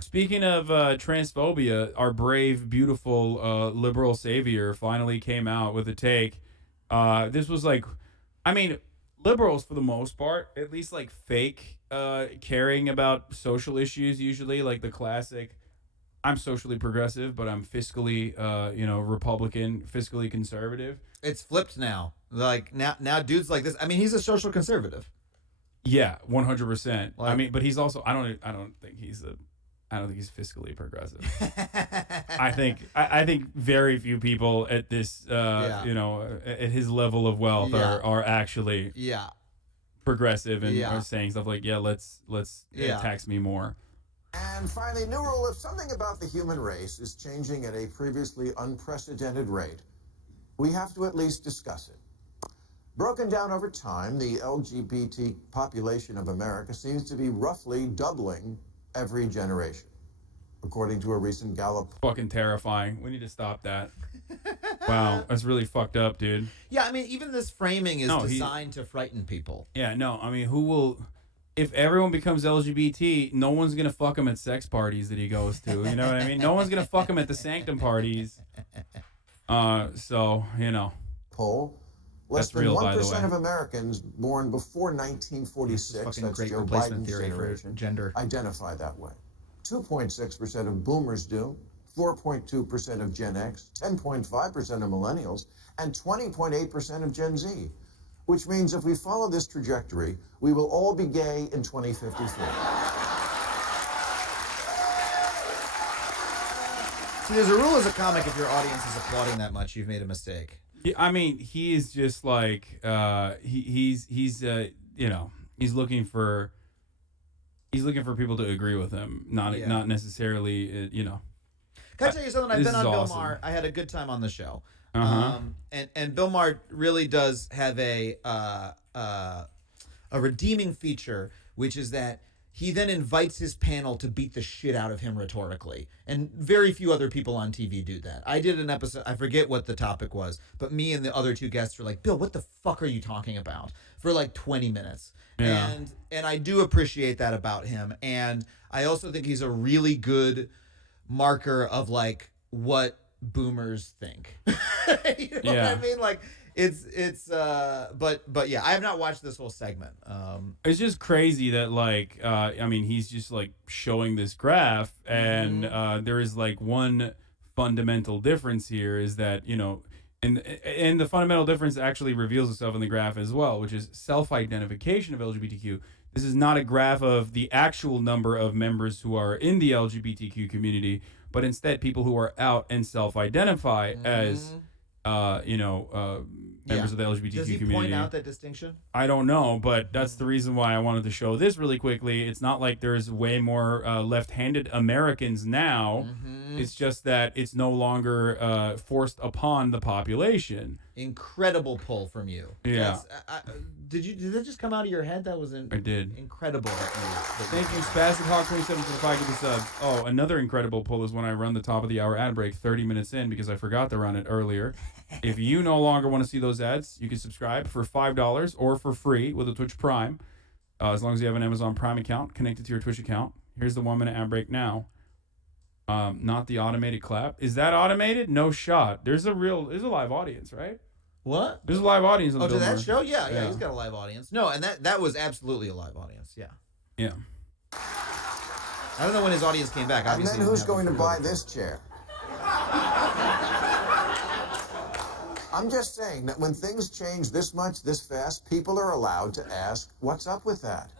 Speaking of transphobia, our brave, beautiful liberal savior finally came out with a take. This was like, I mean, liberals for the most part, at least like fake caring about social issues. Usually, like the classic, I'm socially progressive, but I'm fiscally, Republican, fiscally conservative. It's flipped now. Like now dudes like this. I mean, he's a social conservative. Yeah, 100%. I Like, mean, but he's also, I don't think he's fiscally progressive. I think very few people at this at his level of wealth are actually yeah. progressive and are saying stuff like, let's tax me more. And finally, new rule: if something about the human race is changing at a previously unprecedented rate, we have to at least discuss it. Broken down over time, the LGBT population of America seems to be roughly doubling every generation, according to a recent Gallup. Fucking terrifying. We need to stop that. Wow, that's really fucked up, dude. Yeah, I mean, even this framing is designed to frighten people. Yeah, no, I mean, who will... If everyone becomes LGBT, no one's going to fuck him at sex parties that he goes to. You know what I mean? No one's going to fuck him at the sanctum parties. So, Poll. Less than 1% of Americans born before 1946, that's Joe Biden's generation, gender, identify that way. 2.6% of boomers do, 4.2% of Gen X, 10.5% of millennials, and 20.8% of Gen Z. Which means if we follow this trajectory, we will all be gay in 2054. See, there's a rule as a comic: if your audience is applauding that much, you've made a mistake. Yeah, I mean, he is just like he's looking for people to agree with him, not necessarily Can I tell you something? I've been on Bill awesome. Maher. I had a good time on the show. Uh-huh. And Bill Maher really does have a redeeming feature, which is that he then invites his panel to beat the shit out of him rhetorically. And very few other people on TV do that. I did an episode, I forget what the topic was, but me and the other two guests were like, Bill, what the fuck are you talking about? For like 20 minutes. Yeah. And I do appreciate that about him. And I also think he's a really good marker of like what boomers think. You know what I mean? Like but yeah, I have not watched this whole segment. It's just crazy that he's just like showing this graph, and there is like one fundamental difference here is that and the fundamental difference actually reveals itself in the graph as well, which is self-identification of LGBTQ. This is not a graph of the actual number of members who are in the LGBTQ community, but instead people who are out and self-identify as members of the LGBTQ Does he community. point out that distinction? I don't know, but that's the reason why I wanted to show this really quickly. It's not like there's way more left-handed Americans now. It's just that it's no longer forced upon the population. Incredible pull from you. Yeah. Did that just come out of your head? That was I did. Incredible. Thank you, Spastic Hawk 27 for the 5 to the subs. Oh, another incredible pull is when I run the top of the hour ad break 30 minutes in because I forgot to run it earlier. If you no longer want to see those ads, you can subscribe for $5 or for free with a Twitch Prime. As long as you have an Amazon Prime account connected to your Twitch account. Here's the 1 minute ad break now. Not the automated clap. Is that automated? No shot. There's a live audience, right? What? There's a live audience on to that Billboard. show? Yeah, he's got a live audience. No, and that was absolutely a live audience. Yeah. Yeah. I don't know when his audience came back. And Obviously, then who's going to buy this chair? I'm just saying that when things change this much, this fast, people are allowed to ask, what's up with that?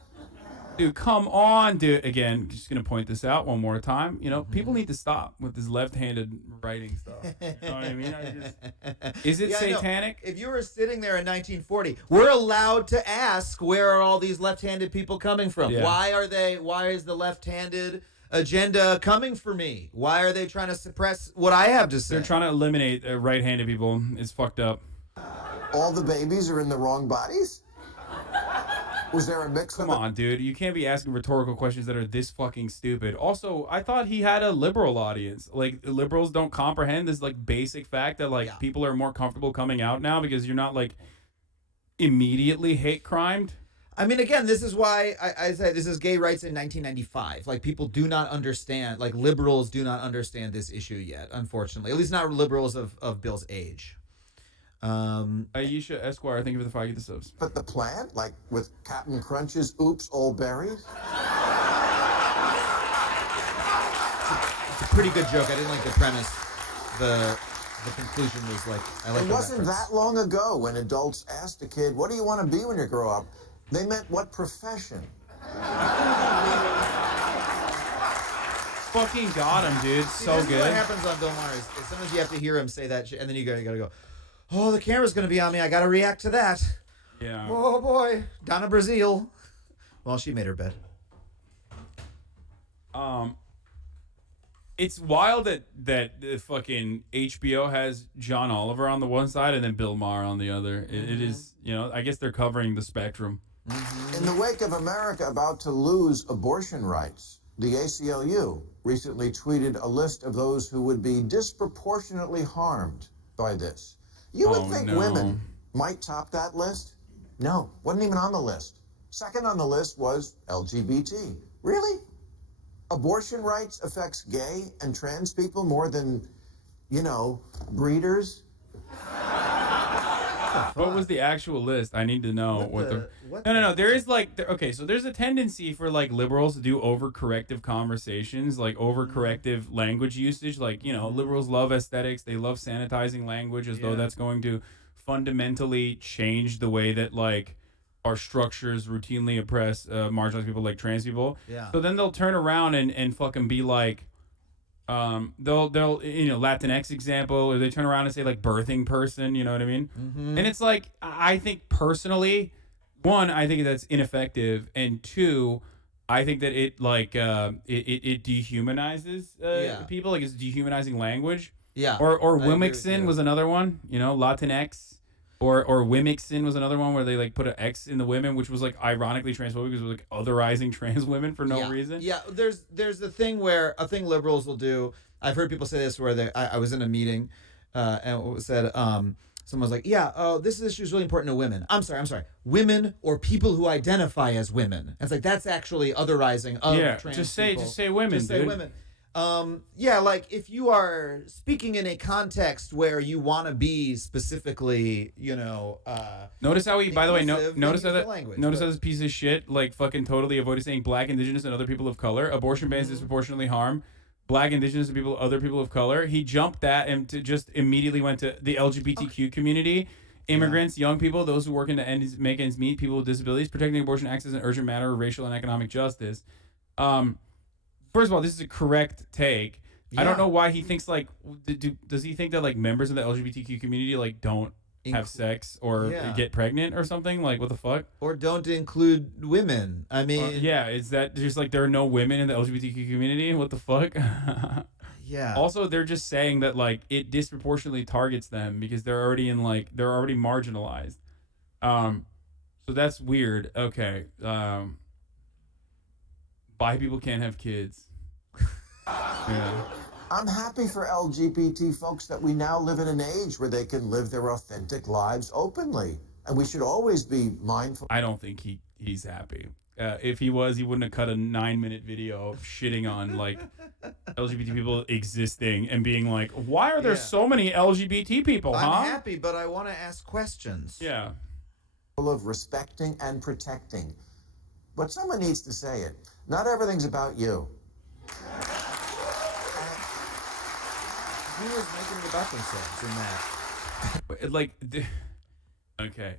Dude, come on, dude. Again, just going to point this out one more time. People need to stop with this left-handed writing stuff. You know what I mean? Is it satanic? If you were sitting there in 1940, we're allowed to ask, where are all these left-handed people coming from? Yeah. Why is the left-handed agenda coming for me? Why are they trying to suppress what I have to say? They're trying to eliminate right-handed people. It's fucked up. All the babies are in the wrong bodies? Was there a mix? Come on, dude. You can't be asking rhetorical questions that are this fucking stupid. Also, I thought he had a liberal audience. Like, liberals don't comprehend this, like, basic fact that, people are more comfortable coming out now because you're not, immediately hate crimed. I mean, again, this is why I say this is gay rights in 1995. Like, people do not understand, like, liberals do not understand this issue yet, unfortunately. At least not liberals of Bill's age. Aisha Esquire, thank you for the 5 subs. But the plant, like with Captain Crunch's Oops Old Berries? It's a pretty good joke. I didn't like the premise. The conclusion was like, I like It the wasn't reference. that long ago when adults asked a kid, what do you want to be when you grow up? They meant what profession? Fucking got him, dude. See, So this is what good. happens on Bill Maher is sometimes you have to hear him say that shit, and then you gotta go, oh, the camera's gonna be on me. I gotta react to that. Yeah. Oh boy, Donna Brazil. Well, she made her bed. It's wild that the fucking HBO has John Oliver on the one side and then Bill Maher on the other. It is, I guess they're covering the spectrum. In the wake of America about to lose abortion rights, the ACLU recently tweeted a list of those who would be disproportionately harmed by this. You would think no. women might top that list? No, wasn't even on the list. Second on the list was LGBT. Really? Abortion rights affects gay and trans people more than, breeders? What was the actual list? I need to know No. There is so there's a tendency for like liberals to do overcorrective conversations, like overcorrective language usage. Like, liberals love aesthetics. They love sanitizing language as though that's going to fundamentally change the way that like our structures routinely oppress marginalized people like trans people. Yeah. So then they'll turn around and fucking be like, they'll Latinx example, or they turn around and say like birthing person, you know what I mean? Mm-hmm. And it's like, I think personally, one, I think that's ineffective, and two, I think that it like it dehumanizes people, like it's dehumanizing language. Yeah. Or I agree with Wimixin you. was another one, Latinx. Or Wimixin was another one where they like put an X in the women, which was like ironically transphobic because it was like otherizing trans women for no reason. Yeah, there's a thing liberals will do. I've heard people say this where I was in a meeting, and it said someone was like, this issue is really important to women. I'm sorry, women or people who identify as women. And it's like that's actually otherizing of trans people. Just say women, Just say dude. women. Like if you are speaking in a context where you want to be specifically, Notice how he, by the way, inclusive, notice then how use that, the language, notice but- how this piece of shit like fucking totally avoided saying black, indigenous, and other people of color. Abortion bans disproportionately harm black, indigenous, and other people of color. He jumped that and just immediately went to the LGBTQ community, immigrants, young people, those who work to make ends meet, people with disabilities, protecting abortion access is an urgent matter of racial and economic justice. First of all, this is a correct take. I don't know why he thinks like, does he think that like members of the LGBTQ community like don't have sex or get pregnant or something? Like, what the fuck? Or don't include women. I mean, is that just like there are no women in the LGBTQ community? What the fuck? yeah. Also, they're just saying that like it disproportionately targets them because they're already marginalized. So that's weird. Okay. Bi people can't have kids. Yeah. I'm happy for LGBT folks that we now live in an age where they can live their authentic lives openly. And we should always be mindful. I don't think he's happy. If he was, he wouldn't have cut a 9-minute video shitting on like LGBT people existing and being like, why are there so many LGBT people, I'm happy, but I want to ask questions. Yeah. Of respecting and protecting. But someone needs to say it. Not everything's about you. Who is making it about themselves in that? Okay.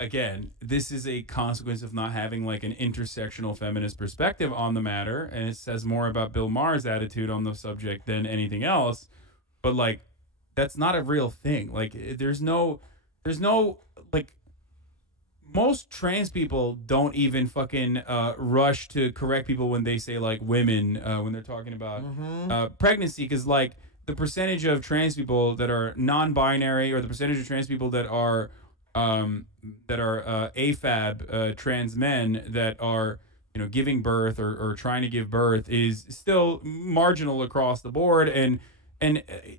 Again, this is a consequence of not having like an intersectional feminist perspective on the matter, and it says more about Bill Maher's attitude on the subject than anything else. But like, that's not a real thing. Like, there's no like. Most trans people don't even fucking rush to correct people when they say like women when they're talking about pregnancy, because like the percentage of trans people that are non-binary or the percentage of trans people that are AFAB trans men that are giving birth or trying to give birth is still marginal across the board, and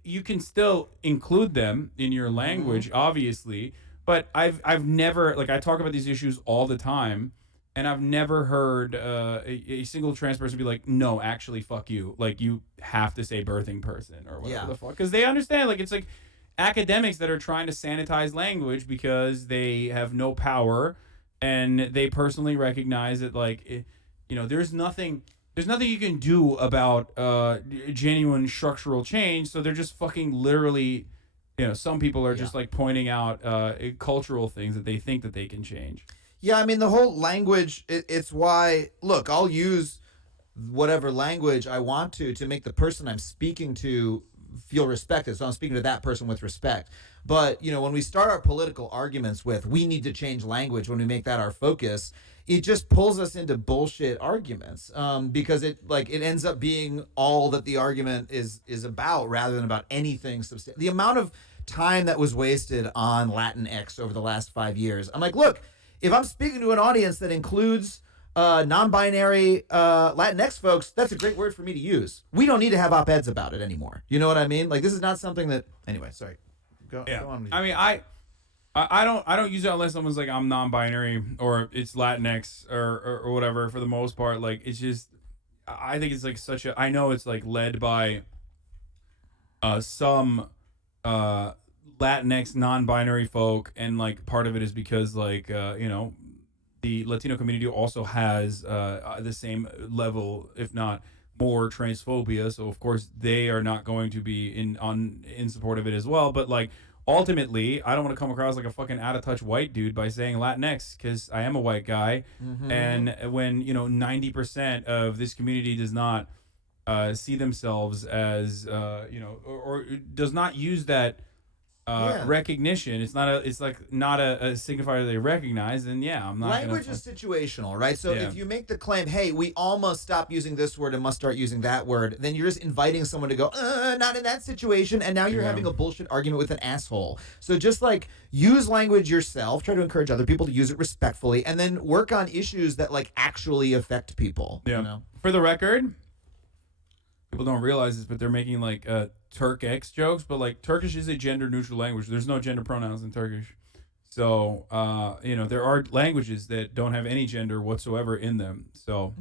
you can still include them in your language, obviously. But I've never, like, I talk about these issues all the time, and I've never heard a single trans person be like, no, actually, fuck you. Like, you have to say birthing person or whatever the fuck. Because they understand, like, it's like academics that are trying to sanitize language because they have no power, and they personally recognize that, like, there's nothing you can do about genuine structural change. So they're just fucking literally, some people are just like pointing out cultural things that they think that they can change. Yeah, I mean, the whole language, it's why, look, I'll use whatever language I want to make the person I'm speaking to feel respected. So I'm speaking to that person with respect. But, when we start our political arguments with, we need to change language, when we make that our focus, it just pulls us into bullshit arguments, because it ends up being all that the argument is about, rather than about anything substantial. The amount of time that was wasted on Latinx over the last 5 years, I'm like, look, if I'm speaking to an audience that includes non-binary Latinx folks, that's a great word for me to use. We don't need to have op-eds about it anymore. You know what I mean? Like, this is not something that. Anyway, sorry. Go on. I mean, I don't use it unless someone's like, I'm non-binary or it's Latinx or whatever. For the most part, like, it's just, I think it's like I know it's like led by some Latinx non-binary folk, and like part of it is because like the Latino community also has the same level, if not more, transphobia. So of course they are not going to be in support of it as well. But like ultimately, I don't want to come across like a fucking out of touch white dude by saying Latinx, because I am a white guy, and when 90% of this community does not see themselves as or does not use that recognition. It's not a signifier they recognize. And I'm not. Language is situational, right? So if you make the claim, hey, we all must stop using this word and must start using that word, then you're just inviting someone to go, not in that situation, and now you're having a bullshit argument with an asshole. So just like use language yourself, try to encourage other people to use it respectfully, and then work on issues that like actually affect people. Yeah. For the record, people don't realize this, but they're making like Turk-X jokes, but like Turkish is a gender neutral language. There's no gender pronouns in Turkish. So, there are languages that don't have any gender whatsoever in them. So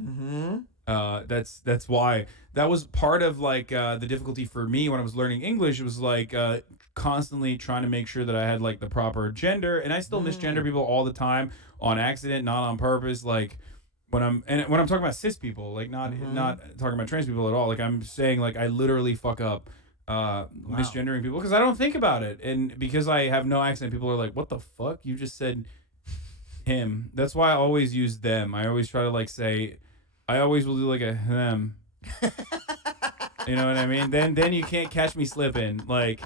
that's why that was part of like the difficulty for me when I was learning English. It was like constantly trying to make sure that I had like the proper gender, and I still misgender people all the time on accident, not on purpose. Like when I'm talking about cis people, like not talking about trans people at all. Like I'm saying, like I literally fuck up misgendering people because I don't think about it, and because I have no accent, people are like, "What the fuck? You just said him." That's why I always use them. I always try to like say, I always will do like a them. You know what I mean? Then you can't catch me slipping. Like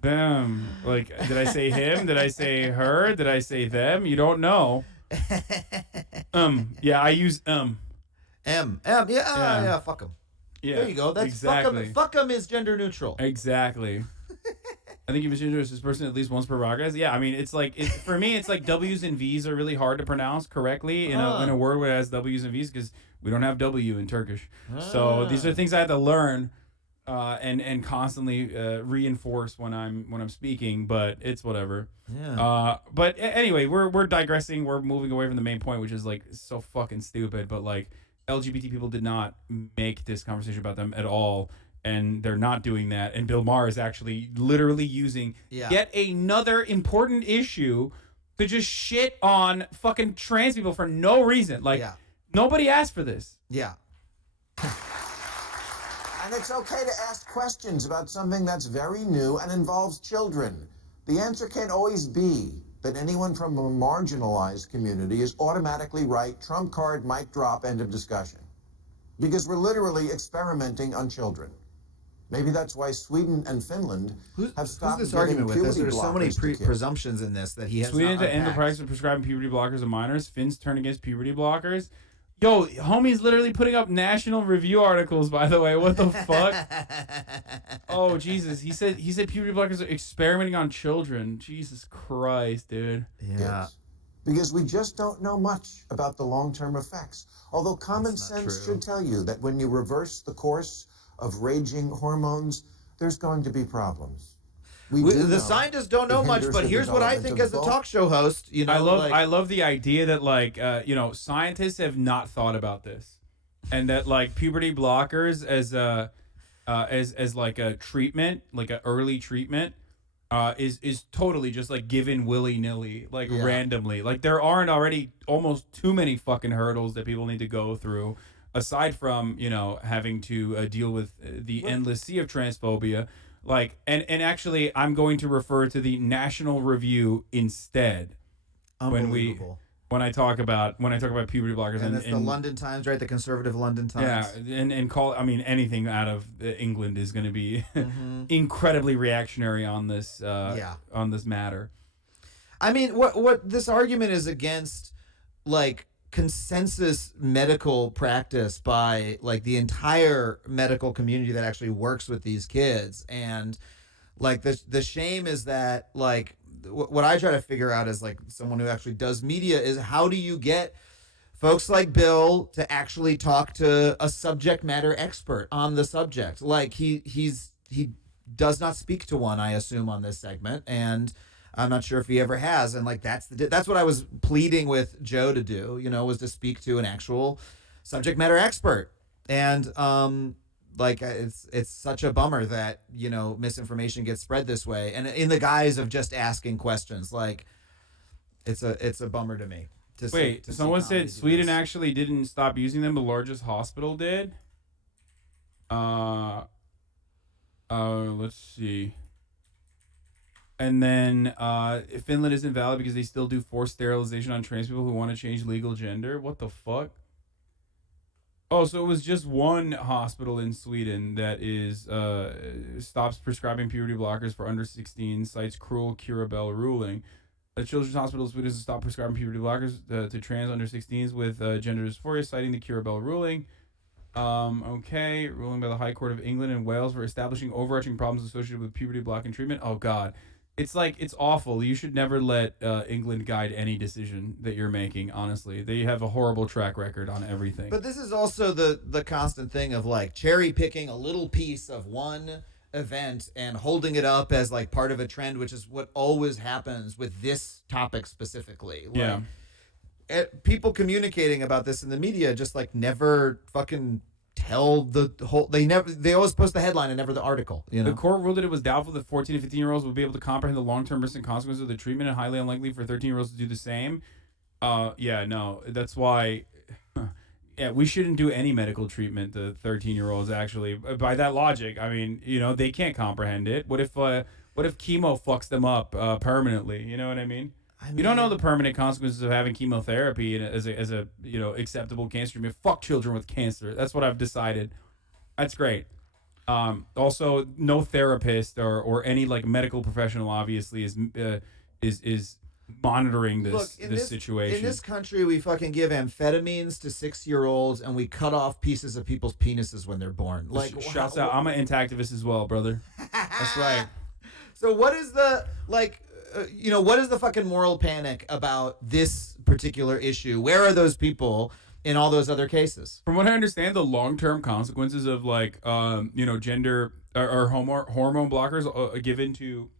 them. Like, did I say him? Did I say her? Did I say them? You don't know. Yeah, I use yeah, fuck them. Yeah, there you go. That's exactly. Fuck them is gender neutral. Exactly. I think you misgenders this person at least once per podcast. Yeah, I mean, it's like for me, it's like W's and V's are really hard to pronounce correctly in a word where it has W's and V's, because we don't have W in Turkish. So these are things I had to learn and constantly reinforce when I'm speaking. But it's whatever. Yeah. But anyway, we're digressing. We're moving away from the main point, which is like so fucking stupid. But like, LGBT people did not make this conversation about them at all, and they're not doing that. And Bill Maher is actually literally using yet another important issue to just shit on fucking trans people for no reason. Like, nobody asked for this. Yeah. And it's okay to ask questions about something that's very new and involves children. The answer can't always be that anyone from a marginalized community is automatically right, trump card, mic drop, end of discussion. Because we're literally experimenting on children. Maybe that's why Sweden and Finland have stopped who's this argument with this? There's so many blockers to presumptions in this that he has Sweden not to end the unpacked. practice of prescribing puberty blockers to minors. Finns turn against puberty blockers. Yo, homie's literally putting up national review articles, by the way. What the fuck? Oh, Jesus. He said puberty blockers are experimenting on children. Jesus Christ, dude. Yeah. Yes. Because we just don't know much about the long-term effects. Although common sense should tell you that when you reverse the course of raging hormones, there's going to be problems. We do The know scientists don't know it much, hinders but the here's what I development think of as a both. talk show host. You know, I love the idea that like scientists have not thought about this, and that like puberty blockers as like a treatment, like an early treatment, is totally just like given willy nilly, like randomly. Like there aren't already almost too many fucking hurdles that people need to go through, aside from having to deal with the endless sea of transphobia. Like and actually, I'm going to refer to the National Review instead unbelievable. when I talk about puberty blockers, And that's the London Times, right? The conservative London Times. yeah, and call anything out of England is going to be incredibly reactionary on this on this matter. I mean, what this argument is against, like, consensus medical practice by like the entire medical community that actually works with these kids. And like the shame is that like what I try to figure out as like someone who actually does media is how do you get folks like Bill to actually talk to a subject matter expert on the subject. Like he does not speak to one, I assume, on this segment, and I'm not sure if he ever has. And like that's what I was pleading with Joe to do, was to speak to an actual subject matter expert. And like it's such a bummer that misinformation gets spread this way, and in the guise of just asking questions. Like it's a bummer to me. Wait, someone said Sweden actually didn't stop using them. The largest hospital did. Let's see. And then Finland isn't valid because they still do forced sterilization on trans people who want to change legal gender. What the fuck? Oh, so it was just one hospital in Sweden that is stops prescribing puberty blockers for under 16, cites cruel Curabell ruling. The Children's Hospital of Sweden has stopped prescribing puberty blockers to trans under 16s with gender dysphoria, citing the Curabell ruling. Okay, ruling by the High Court of England and Wales for establishing overarching problems associated with puberty blocking treatment. Oh God. It's awful. You should never let England guide any decision that you're making, honestly. They have a horrible track record on everything. But this is also the constant thing of like cherry picking a little piece of one event and holding it up as like part of a trend, which is what always happens with this topic specifically. Like, people communicating about this in the media just like never fucking tell the whole. They always post the headline and never the article. The court ruled that it was doubtful that 14 and 15-year-olds would be able to comprehend the long-term risks and consequences of the treatment, and highly unlikely for 13-year-olds to do the same. No, that's why. Yeah, we shouldn't do any medical treatment to 13-year-olds. Actually, by that logic, I mean, they can't comprehend it. What if chemo fucks them up permanently? You know what I mean? You don't know the permanent consequences of having chemotherapy as a acceptable cancer treatment. Fuck children with cancer. That's what I've decided. That's great. Also, no therapist or any like medical professional obviously is monitoring this situation. In this country, we fucking give amphetamines to 6-year-olds and we cut off pieces of people's penises when they're born. Like, shouts out. I'm an anti-activist as well, brother. That's right. So what is the what is the fucking moral panic about this particular issue? Where are those people in all those other cases? From what I understand, the long-term consequences of like gender or hormone blockers given to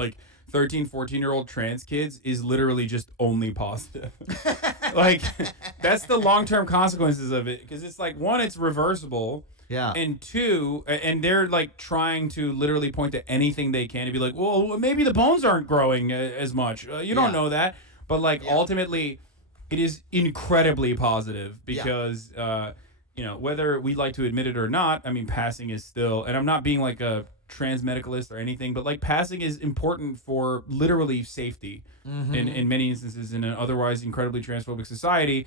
like 13, 14-year-old trans kids is literally just only positive. Like that's the long-term consequences of it, because it's like, one, it's reversible. Yeah. And two, and they're like trying to literally point to anything they can to be like, well, maybe the bones aren't growing as much. You don't know that. But like ultimately, it is incredibly positive because, whether we like to admit it or not, I mean, passing is still, and I'm not being like a trans medicalist or anything, but like passing is important for literally safety in many instances in an otherwise incredibly transphobic society.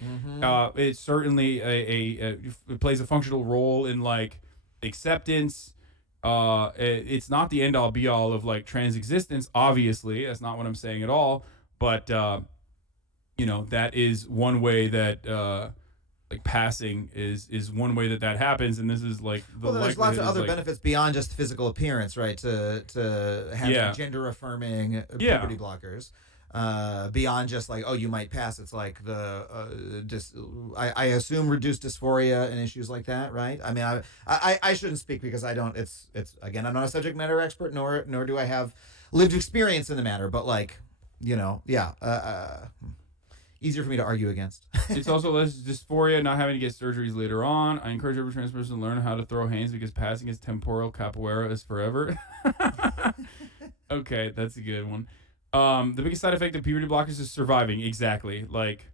It's certainly it plays a functional role in like acceptance. It's not the end all be all of like trans existence, obviously. That's not what I'm saying at all, but that is one way that like passing is one way that happens, and this is like there's lots of other benefits beyond just physical appearance, right? To having gender affirming puberty blockers. beyond just like, oh, you might pass. It's like I assume reduced dysphoria and issues like that, right? I mean, I shouldn't speak because I don't. It's again, I'm not a subject matter expert, nor do I have lived experience in the matter. But like, easier for me to argue against. It's also less dysphoria, not having to get surgeries later on. I encourage every trans person to learn how to throw hands because passing is temporal, capoeira is forever. Okay, that's a good one. The biggest side effect of puberty blockers is surviving. Exactly. Like,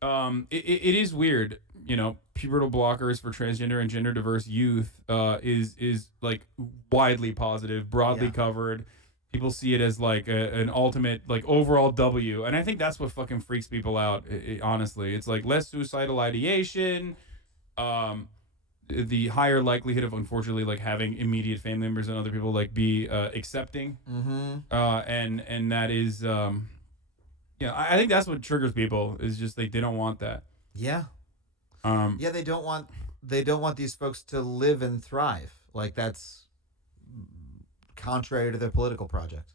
it is weird. You know, pubertal blockers for transgender and gender diverse youth is like widely positive, broadly covered. People see it as like an ultimate like overall W, and I think that's what fucking freaks people out. Honestly, it's like less suicidal ideation, the higher likelihood of unfortunately like having immediate family members and other people like be accepting, and that is I think that's what triggers people is just like they don't want that. Yeah. They don't want these folks to live and thrive. Like that's contrary to their political project.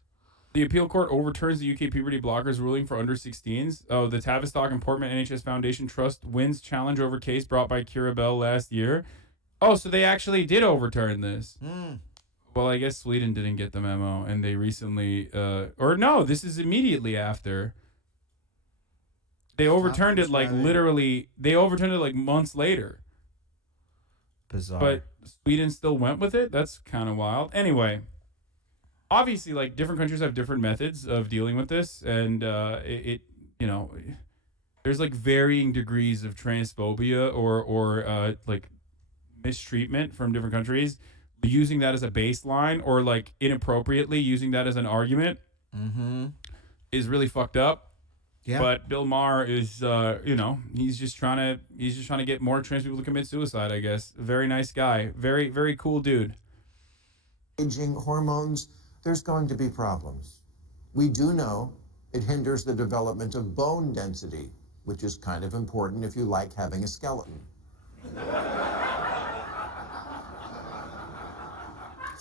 The appeal court overturns the UK puberty blockers ruling for under 16s. Oh, the Tavistock and Portman NHS Foundation Trust wins challenge over case brought by Kira Bell last year. Oh, so they actually did overturn this. Well, I guess Sweden didn't get the memo, and they recently, or no, this is immediately after. They overturned it like literally, they overturned it like months later. Bizarre. But Sweden still went with it? That's kind of wild. Anyway. Obviously, like different countries have different methods of dealing with this, and there's like varying degrees of transphobia or like mistreatment from different countries. Using that as a baseline or like inappropriately using that as an argument is really fucked up. Yeah. But Bill Maher is, he's just trying to get more trans people to commit suicide. I guess. Very nice guy. Very very cool dude. Aging hormones. There's going to be problems. We do know it hinders the development of bone density, which is kind of important if you like having a skeleton.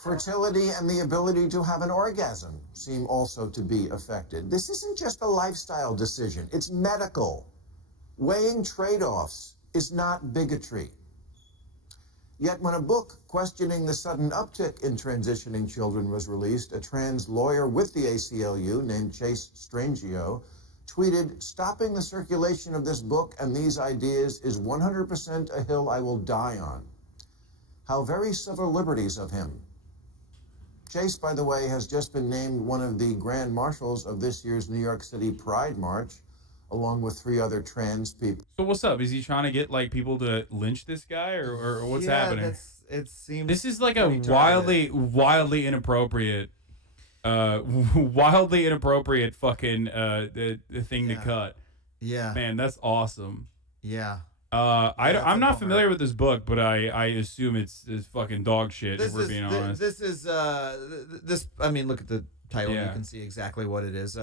Fertility and the ability to have an orgasm seem also to be affected. This isn't just a lifestyle decision, it's medical. Weighing trade-offs is not bigotry. Yet when a book questioning the sudden uptick in transitioning children was released, a trans lawyer with the ACLU named Chase Strangio tweeted, "Stopping the circulation of this book and these ideas is 100% a hill I will die on." How very civil liberties of him. Chase, by the way, has just been named one of the grand marshals of this year's New York City Pride March, along with 3 other trans people. So what's up? Is he trying to get like people to lynch this guy, or what's happening? It seems this is like a wildly inappropriate, fucking the thing to cut. Yeah, man, that's awesome. Yeah. I'm not familiar with this book, but I assume it's fucking dog shit. If we're being honest, this is this. I mean, look at the title. You can see exactly what it is.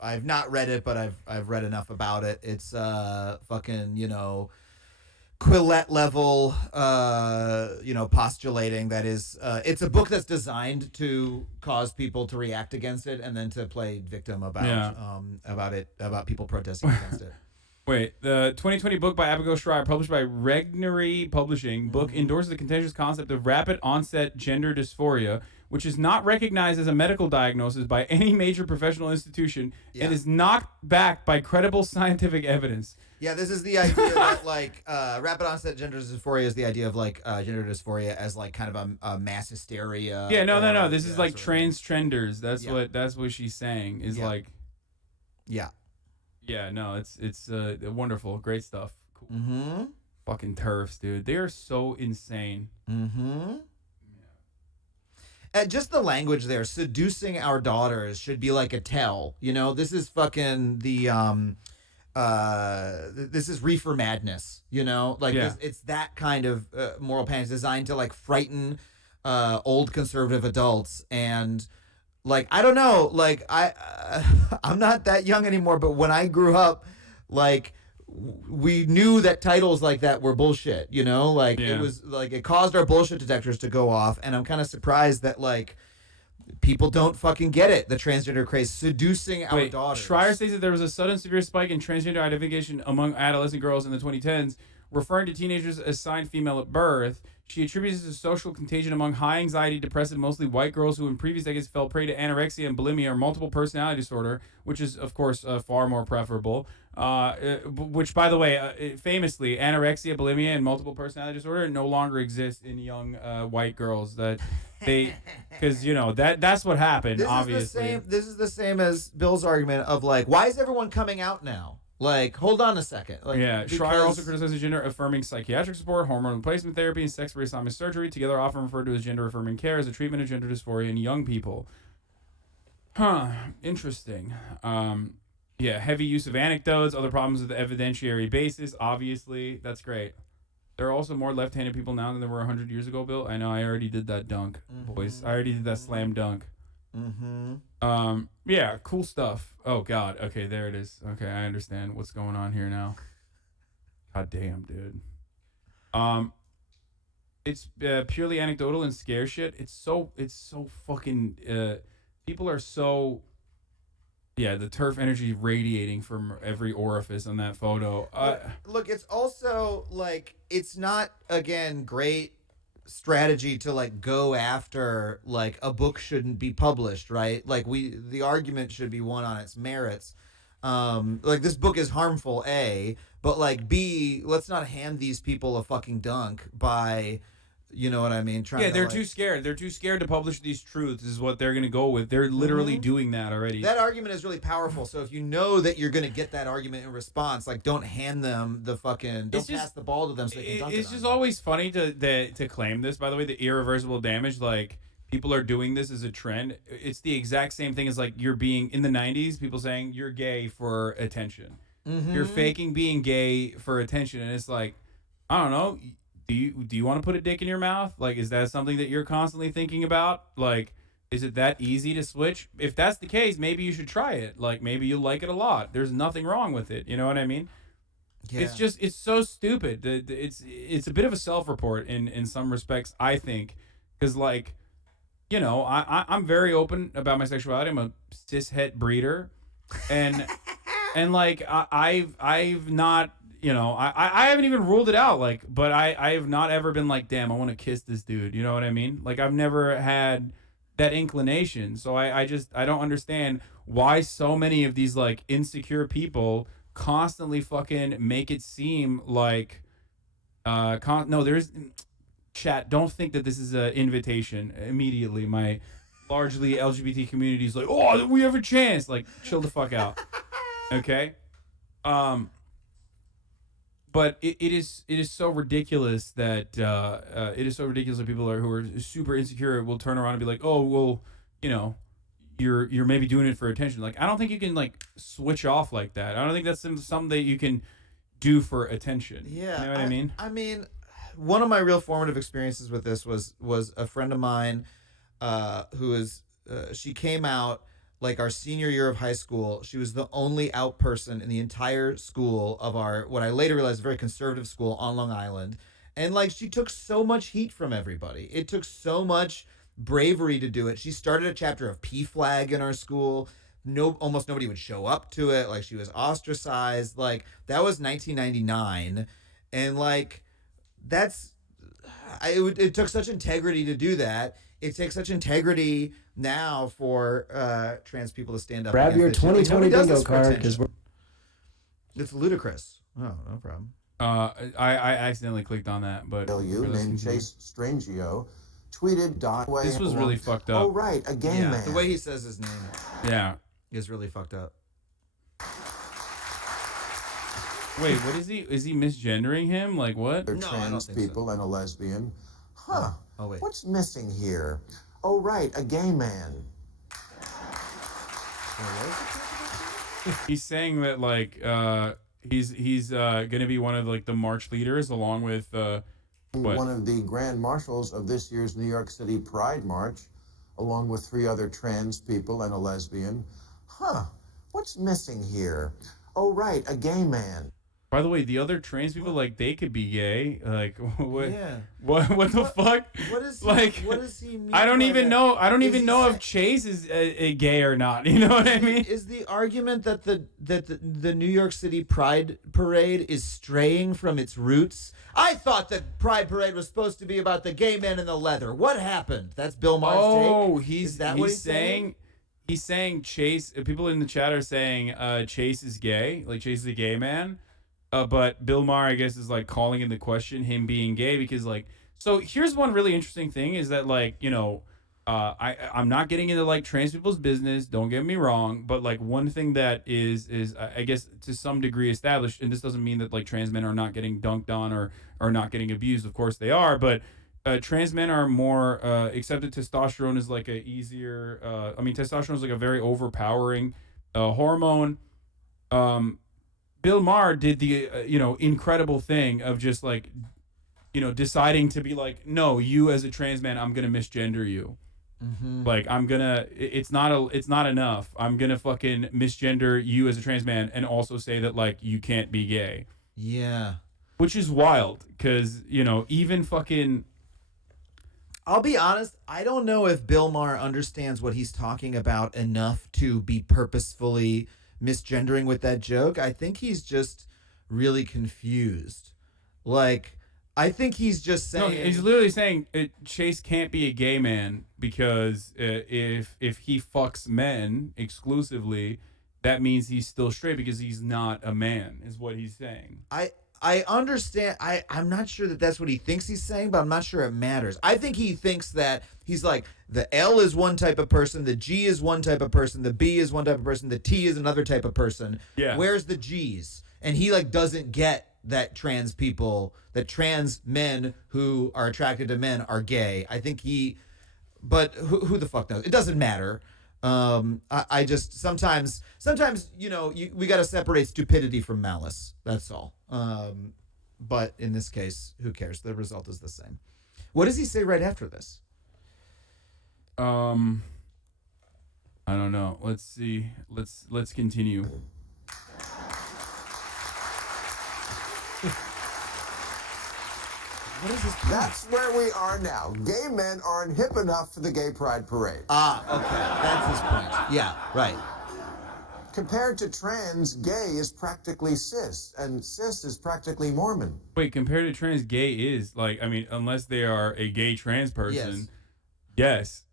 I've not read it, but I've read enough about it. It's fucking Quillette level postulating that is it's a book that's designed to cause people to react against it and then to play victim about people protesting against it. Wait, the 2020 book by Abigail Schreier, published by Regnery Publishing, book endorses the contentious concept of rapid onset gender dysphoria, which is not recognized as a medical diagnosis by any major professional institution and is not backed by credible scientific evidence. Yeah, this is the idea that like rapid onset gender dysphoria is the idea of like gender dysphoria as like kind of a mass hysteria. Yeah, no. This is like trans trenders. That's what she's saying is like. Yeah. Yeah, no, it's wonderful, great stuff. Cool. Mm-hmm. Fucking TERFs, dude. They are so insane. Mm-hmm. And just the language there, seducing our daughters should be like a tell. This is fucking the this is reefer madness. It's that kind of moral panic designed to like frighten old conservative adults and. Like, I don't know, like, I'm not that young anymore, but when I grew up, like, we knew that titles like that were bullshit, It was, like, it caused our bullshit detectors to go off, and I'm kind of surprised that, like, people don't fucking get it. The transgender craze seducing our daughters. Schreier states that there was a sudden severe spike in transgender identification among adolescent girls in the 2010s, referring to teenagers assigned female at birth. She attributes this to social contagion among high anxiety, depressive, mostly white girls who in previous decades fell prey to anorexia and bulimia or multiple personality disorder, which is, of course, far more preferable. Which, by the way, famously, anorexia, bulimia, and multiple personality disorder no longer exist in young white girls. That they, because that's what happened. Obviously, this is the same as Bill's argument of like, why is everyone coming out now? Like, hold on a second. Like, yeah, Schreier also criticizes gender-affirming psychiatric support, hormone replacement therapy, and sex reassignment surgery, together often referred to as gender-affirming care, as a treatment of gender dysphoria in young people. Interesting. Yeah, heavy use of anecdotes, other problems with the evidentiary basis, obviously. That's great. There are also more left-handed people now than there were 100 years ago, Bill. I know, I already did that dunk, boys. I already did that slam dunk. Yeah, cool stuff. Oh God. Okay, there it is. Okay, I understand what's going on here now. God damn, dude. It's purely anecdotal and scare shit. It's so fucking. People are so. Yeah, the turf energy radiating from every orifice on that photo. Look, it's also like it's not again great strategy to like go after like a book shouldn't be published, right? Like the argument should be one on its merits. Like this book is harmful, A, but like B, let's not hand these people a fucking dunk by, you know what I mean? They're too scared. They're too scared to publish these truths is what they're going to go with. They're literally doing that already. That argument is really powerful. So if you know that you're going to get that argument in response, like don't hand them the fucking, don't pass the ball to them so they can dunk it. It's just always funny to claim this, by the way, the irreversible damage, like people are doing this as a trend. It's the exact same thing as like you're being, in the 90s, people saying you're gay for attention. You're faking being gay for attention. And it's like, I don't know. Do you want to put a dick in your mouth? Like, is that something that you're constantly thinking about? Like, is it that easy to switch? If that's the case, maybe you should try it. Like, maybe you like it a lot. There's nothing wrong with it. You know what I mean? Yeah. It's so stupid. It's a bit of a self-report in some respects, I think. Because, like, I'm very open about my sexuality. I'm a cishet breeder. And, and like, I've not... I haven't even ruled it out, like, but I have not ever been like, damn, I want to kiss this dude. You know what I mean? Like, I've never had that inclination. So I don't understand why so many of these, like, insecure people constantly fucking make it seem like, no, there's, chat, don't think that this is an invitation. Immediately, my largely LGBT community is like, oh, we have a chance. Like, chill the fuck out. Okay? But it is so ridiculous that people who are super insecure will turn around and be like, oh well, you're maybe doing it for attention. Like, I don't think you can like switch off like that. I don't think that's something that you can do for attention. Yeah, you know what I mean? I mean, one of my real formative experiences with this was a friend of mine, who is she came out like our senior year of high school. She was the only out person in the entire school of our, what I later realized, very conservative school on Long Island. And like, she took so much heat from everybody. It took so much bravery to do it. She started a chapter of PFLAG in our school. Almost nobody would show up to it. Like, she was ostracized. Like, that was 1999. And like, it took such integrity to do that. It takes such integrity now for trans people to stand up. Grab your 2020 bingo card because it's ludicrous. Oh, no problem. I accidentally clicked on that, but named Chase Strangio tweeted. This was really fucked up. Oh right, a gay man. The way he says his name, is really fucked up. Wait, what is he? Is he misgendering him? Like what? They're no, trans people so. And a lesbian. Huh. Oh wait. What's missing here? Oh right, a gay man. He's saying that like he's gonna be one of like the march leaders along with one of the grand marshals of this year's New York City Pride March, along with 3 other trans people and a lesbian. Huh. What's missing here? Oh right, a gay man. By the way, the other trans people, like, they could be gay. Like, what? Yeah. What the fuck? What is he, like? What does he mean? I don't by even that? know. I don't Is even he know say- if Chase is a gay or not. You know what I mean? Is the argument that the New York City Pride Parade is straying from its roots? I thought the Pride Parade was supposed to be about the gay men in the leather. What happened? That's Bill Maher's take. Is that what he's saying? He's saying Chase. People in the chat are saying Chase is gay. Like, Chase is a gay man. But Bill Maher, I guess, is like calling into question him being gay because, like, so here's one really interesting thing is that, like, you know, I'm not getting into like trans people's business. Don't get me wrong, but like one thing that is I guess to some degree established, and this doesn't mean that like trans men are not getting dunked on or not getting abused. Of course they are, but trans men are more accepted. Testosterone is like a easier. I mean, testosterone is like a very overpowering hormone. Bill Maher did the incredible thing of just like, deciding to be like, no, you as a trans man, I'm gonna misgender you. Mm-hmm. Like, it's not enough. I'm gonna fucking misgender you as a trans man and also say that like you can't be gay. Yeah. Which is wild because even fucking. I'll be honest, I don't know if Bill Maher understands what he's talking about enough to be purposefully misgendering with that joke. I think he's just really confused. Like, I think he's just saying... No, he's literally saying Chase can't be a gay man because if he fucks men exclusively, that means he's still straight because he's not a man, is what he's saying. I understand. I'm not sure that that's what he thinks he's saying, but I'm not sure it matters. I think he thinks that he's like, the L is one type of person, the G is one type of person, the B is one type of person, the T is another type of person. Yeah. Where's the G's? And he like doesn't get that trans men who are attracted to men are gay. I think but who the fuck knows? It doesn't matter. I just sometimes we got to separate stupidity from malice. That's all. But in this case, who cares? The result is the same. What does he say right after this? I don't know. Let's see. Let's continue. What is this? That's where we are now. Gay men aren't hip enough for the gay pride parade. Okay. That's his point. Yeah, right. Compared to trans, gay is practically cis, and cis is practically Mormon. Wait, compared to trans, gay is like, I mean, unless they are a gay trans person, yes.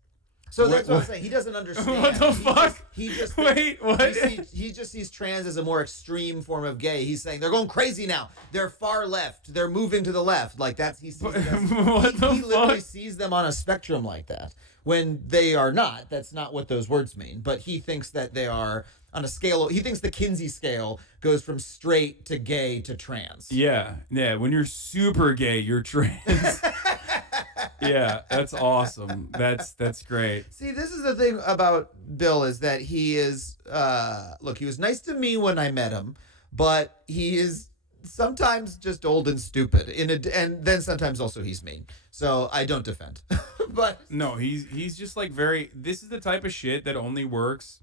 So that's what I'm saying. He doesn't understand. What the fuck? He just Wait, what? He just sees trans as a more extreme form of gay. He's saying they're going crazy now. They're far left. They're moving to the left. Like that's he sees. He literally sees them on a spectrum like that when they are not. That's not what those words mean. But he thinks that they are on a scale. He thinks the Kinsey scale goes from straight to gay to trans. Yeah. When you're super gay, you're trans. Yeah, that's awesome. That's great. See, this is the thing about Bill is that he is, look, he was nice to me when I met him, but he is sometimes just old and stupid. And then sometimes also he's mean. So I don't defend. But no, he's just like this is the type of shit that only works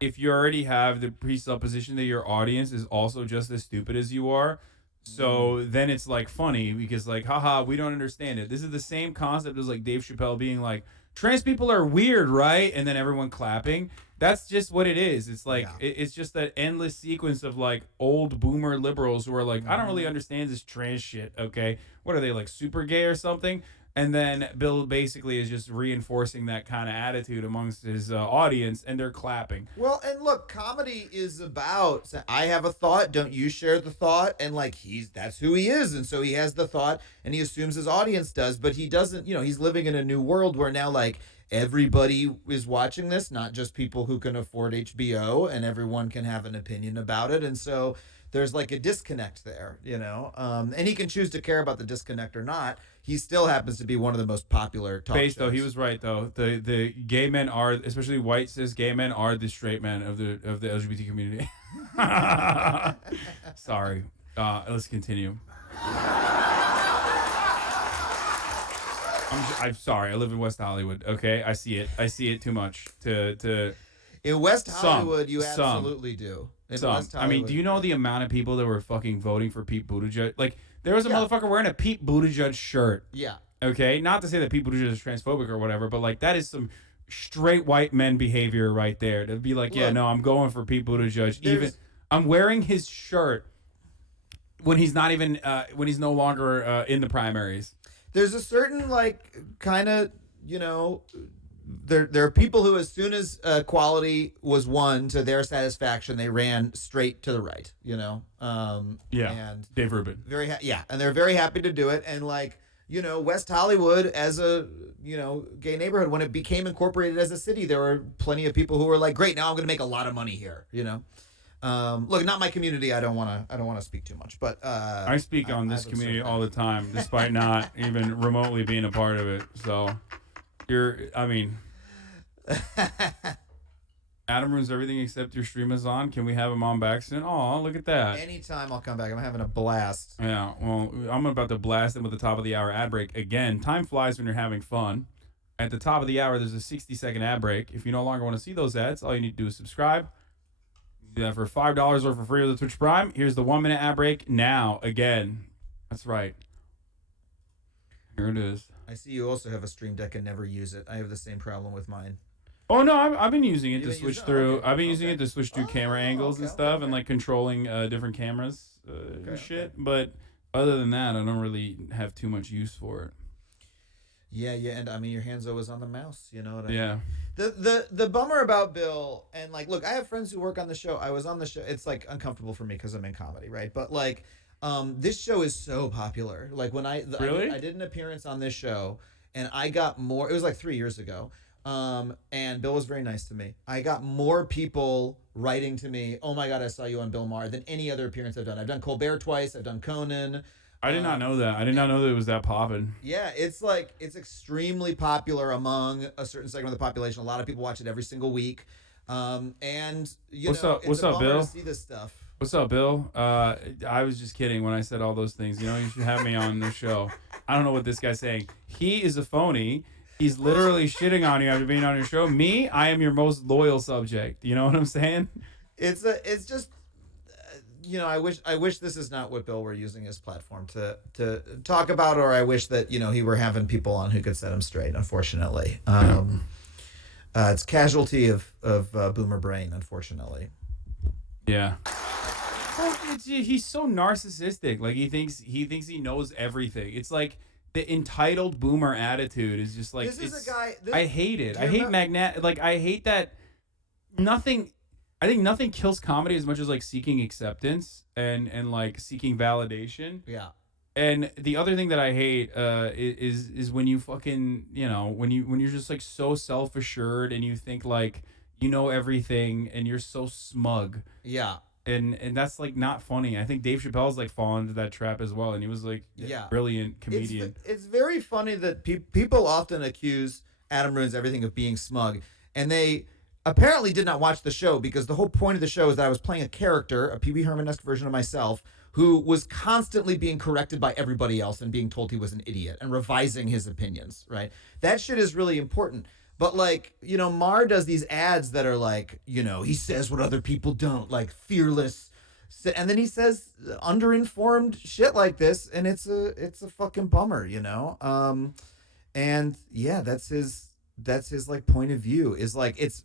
if you already have the presupposition that your audience is also just as stupid as you are. So then it's like funny because like, haha, we don't understand it. This is the same concept as like Dave Chappelle being like, trans people are weird, right? And then everyone clapping. That's just what it is. It's like, it's just that endless sequence of like old boomer liberals who are like, I don't really understand this trans shit. Okay. What are they, like super gay or something? And then Bill basically is just reinforcing that kind of attitude amongst his audience, and they're clapping. Well, and look, comedy is about, I have a thought, don't you share the thought? And like, that's who he is. And so he has the thought and he assumes his audience does, but he doesn't, he's living in a new world where now like everybody is watching this, not just people who can afford HBO, and everyone can have an opinion about it. And so there's like a disconnect there, and he can choose to care about the disconnect or not. He still happens to be one of the most popular talk shows. Though, he was right though. The gay men are, especially white cis gay men, are the straight men of the LGBT community. Sorry. Let's continue. I'm sorry. I live in West Hollywood. Okay, I see it. I see it too much to. In West Hollywood, you absolutely do. in So, West I mean, Hollywood. do you know the amount of people that were fucking voting for Pete Buttigieg? Like, there was a Yeah. motherfucker wearing a Pete Buttigieg shirt. Yeah. Okay, not to say that Pete Buttigieg is transphobic or whatever, but like that is some straight white men behavior right there. To be like, yeah, Look, no, I'm going for Pete Buttigieg. Even there's- I'm wearing his shirt when he's not even when he's no longer in the primaries. There's a certain like kind of, you know, there are people who, as soon as equality was won to their satisfaction, they ran straight to the right, you know. Yeah, and Dave Rubin. and they're very happy to do it. And like, you know, West Hollywood as a, you know, gay neighborhood, when it became incorporated as a city, there were plenty of people who were like, great, now I'm going to make a lot of money here, you know. Look, not my community. I don't want to speak too much, but I speak on this community all the time, despite not even remotely being a part of it. So, I mean, Adam ruins everything except your stream is on. Can we have him on back soon? Oh, look at that. Anytime I'll come back. I'm having a blast. Yeah, well, I'm about to blast him with the top of the hour ad break again. Time flies when you're having fun. At the top of the hour, there's a 60-second ad break. If you no longer want to see those ads, all you need to do is subscribe. Do that for $5 or for free with the Twitch Prime. Here's the 1 minute ad break now. Again, that's right. Here it is. I see you also have a Stream Deck and never use it. I have the same problem with mine. Oh no, I've been using it You've to been switch using it? through. Okay. I've been using it to switch through camera angles and stuff, okay. and like controlling different cameras and shit. But other than that, I don't really have too much use for it. Yeah, and I mean your hand's always on the mouse. You know what I mean? Yeah. The bummer about Bill, and like, look, I have friends who work on the show. I was on the show. It's like uncomfortable for me because I'm in comedy, right? But like, this show is so popular. Like when I did an appearance on this show, and I got more. It was like 3 years ago. And Bill was very nice to me. I got more people writing to me, oh my God, I saw you on Bill Maher, than any other appearance I've done. I've done Colbert twice. I've done Conan. I did not know that. I did not know that it was that poppin'. Yeah, it's extremely popular among a certain segment of the population. A lot of people watch it every single week. And you What's know, up? it's What's a up, bummer Bill? to see this stuff. What's up, Bill? I was just kidding when I said all those things. You know, you should have me on the show. I don't know what this guy's saying. He is a phony. He's literally shitting on you after being on your show. Me, I am your most loyal subject. You know what I'm saying? It's just, you know, I wish this is not what Bill were using his platform to talk about, or I wish that, you know, he were having people on who could set him straight. Unfortunately, it's casualty of boomer brain. Unfortunately. Yeah. Well, he's so narcissistic. Like he thinks he knows everything. It's like the entitled boomer attitude is just like, This is a guy. I hate it. I hate I hate that nothing. I think nothing kills comedy as much as like seeking acceptance and like seeking validation. Yeah. And the other thing that I hate is when you fucking, you know, when you're just like so self-assured and you think like you know everything and you're so smug. Yeah. And that's like not funny. I think Dave Chappelle's like fallen into that trap as well, and he was like a brilliant comedian. It's very funny that people often accuse Adam Ruins Everything of being smug, and they apparently did not watch the show, because the whole point of the show is that I was playing a character, a Pee Wee Herman-esque version of myself, who was constantly being corrected by everybody else and being told he was an idiot and revising his opinions, right? That shit is really important. But like, you know, Maher does these ads that are like, you know, he says what other people don't, like fearless, and then he says underinformed shit like this, and it's a fucking bummer, you know. And yeah, that's his like point of view, is like, it's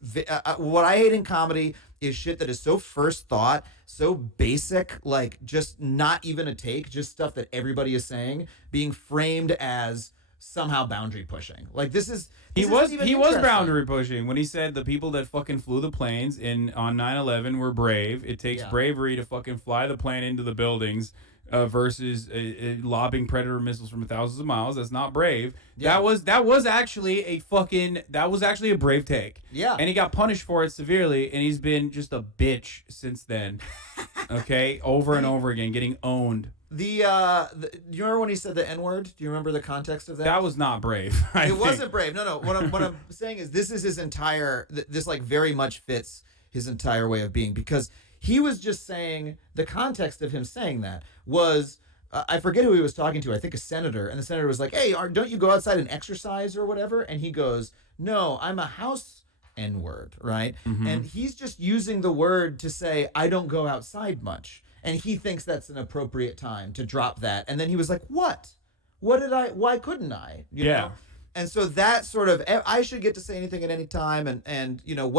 what I hate in comedy is shit that is so first thought, so basic, like just not even a take, just stuff that everybody is saying being framed as somehow boundary pushing. Like he was boundary pushing when he said the people that fucking flew the planes on 9/11 were brave. It takes bravery to fucking fly the plane into the buildings versus lobbing predator missiles from thousands of miles. That's not brave. Yeah. That was actually a brave take. Yeah. And he got punished for it severely, and he's been just a bitch since then. Okay, over and over again, getting owned. Do you remember when he said the N-word? Do you remember the context of that? That was not brave. It wasn't brave. No. What I'm saying is this is his entire. This like very much fits his entire way of being, because he was just saying, the context of him saying that was, I forget who he was talking to. I think a senator, and the senator was like, "Hey, don't you go outside and exercise or whatever?" And he goes, "No, I'm a House N-word, right? Mm-hmm. And he's just using the word to say, I don't go outside much. And he thinks that's an appropriate time to drop that. And then he was like, what? Why couldn't I? You know? And so that sort of, I should get to say anything at any time. And you know,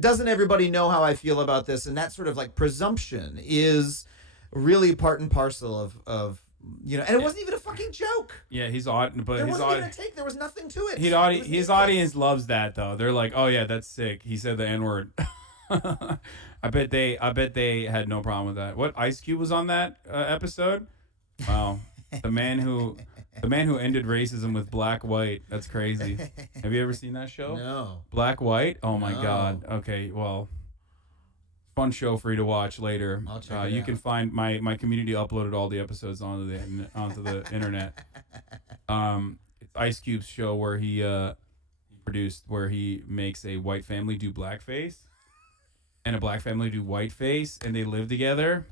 doesn't everybody know how I feel about this? And that sort of like presumption is really part and parcel of you know, and it wasn't even a fucking joke. Yeah, he's odd, but there his wasn't even a take. There was nothing to it. His audience loves that though. They're like, oh yeah, that's sick. He said the N-word. I bet they had no problem with that. What, Ice Cube was on that episode? Wow, the man who ended racism with Black White. That's crazy. Have you ever seen that show? No. Black White. Oh my No. God. Okay, well, fun show for you to watch later. I'll check it you out. can find my community uploaded all the episodes onto the internet. It's Ice Cube's show where he produced, where he makes a white family do blackface and a black family do whiteface, and they live together.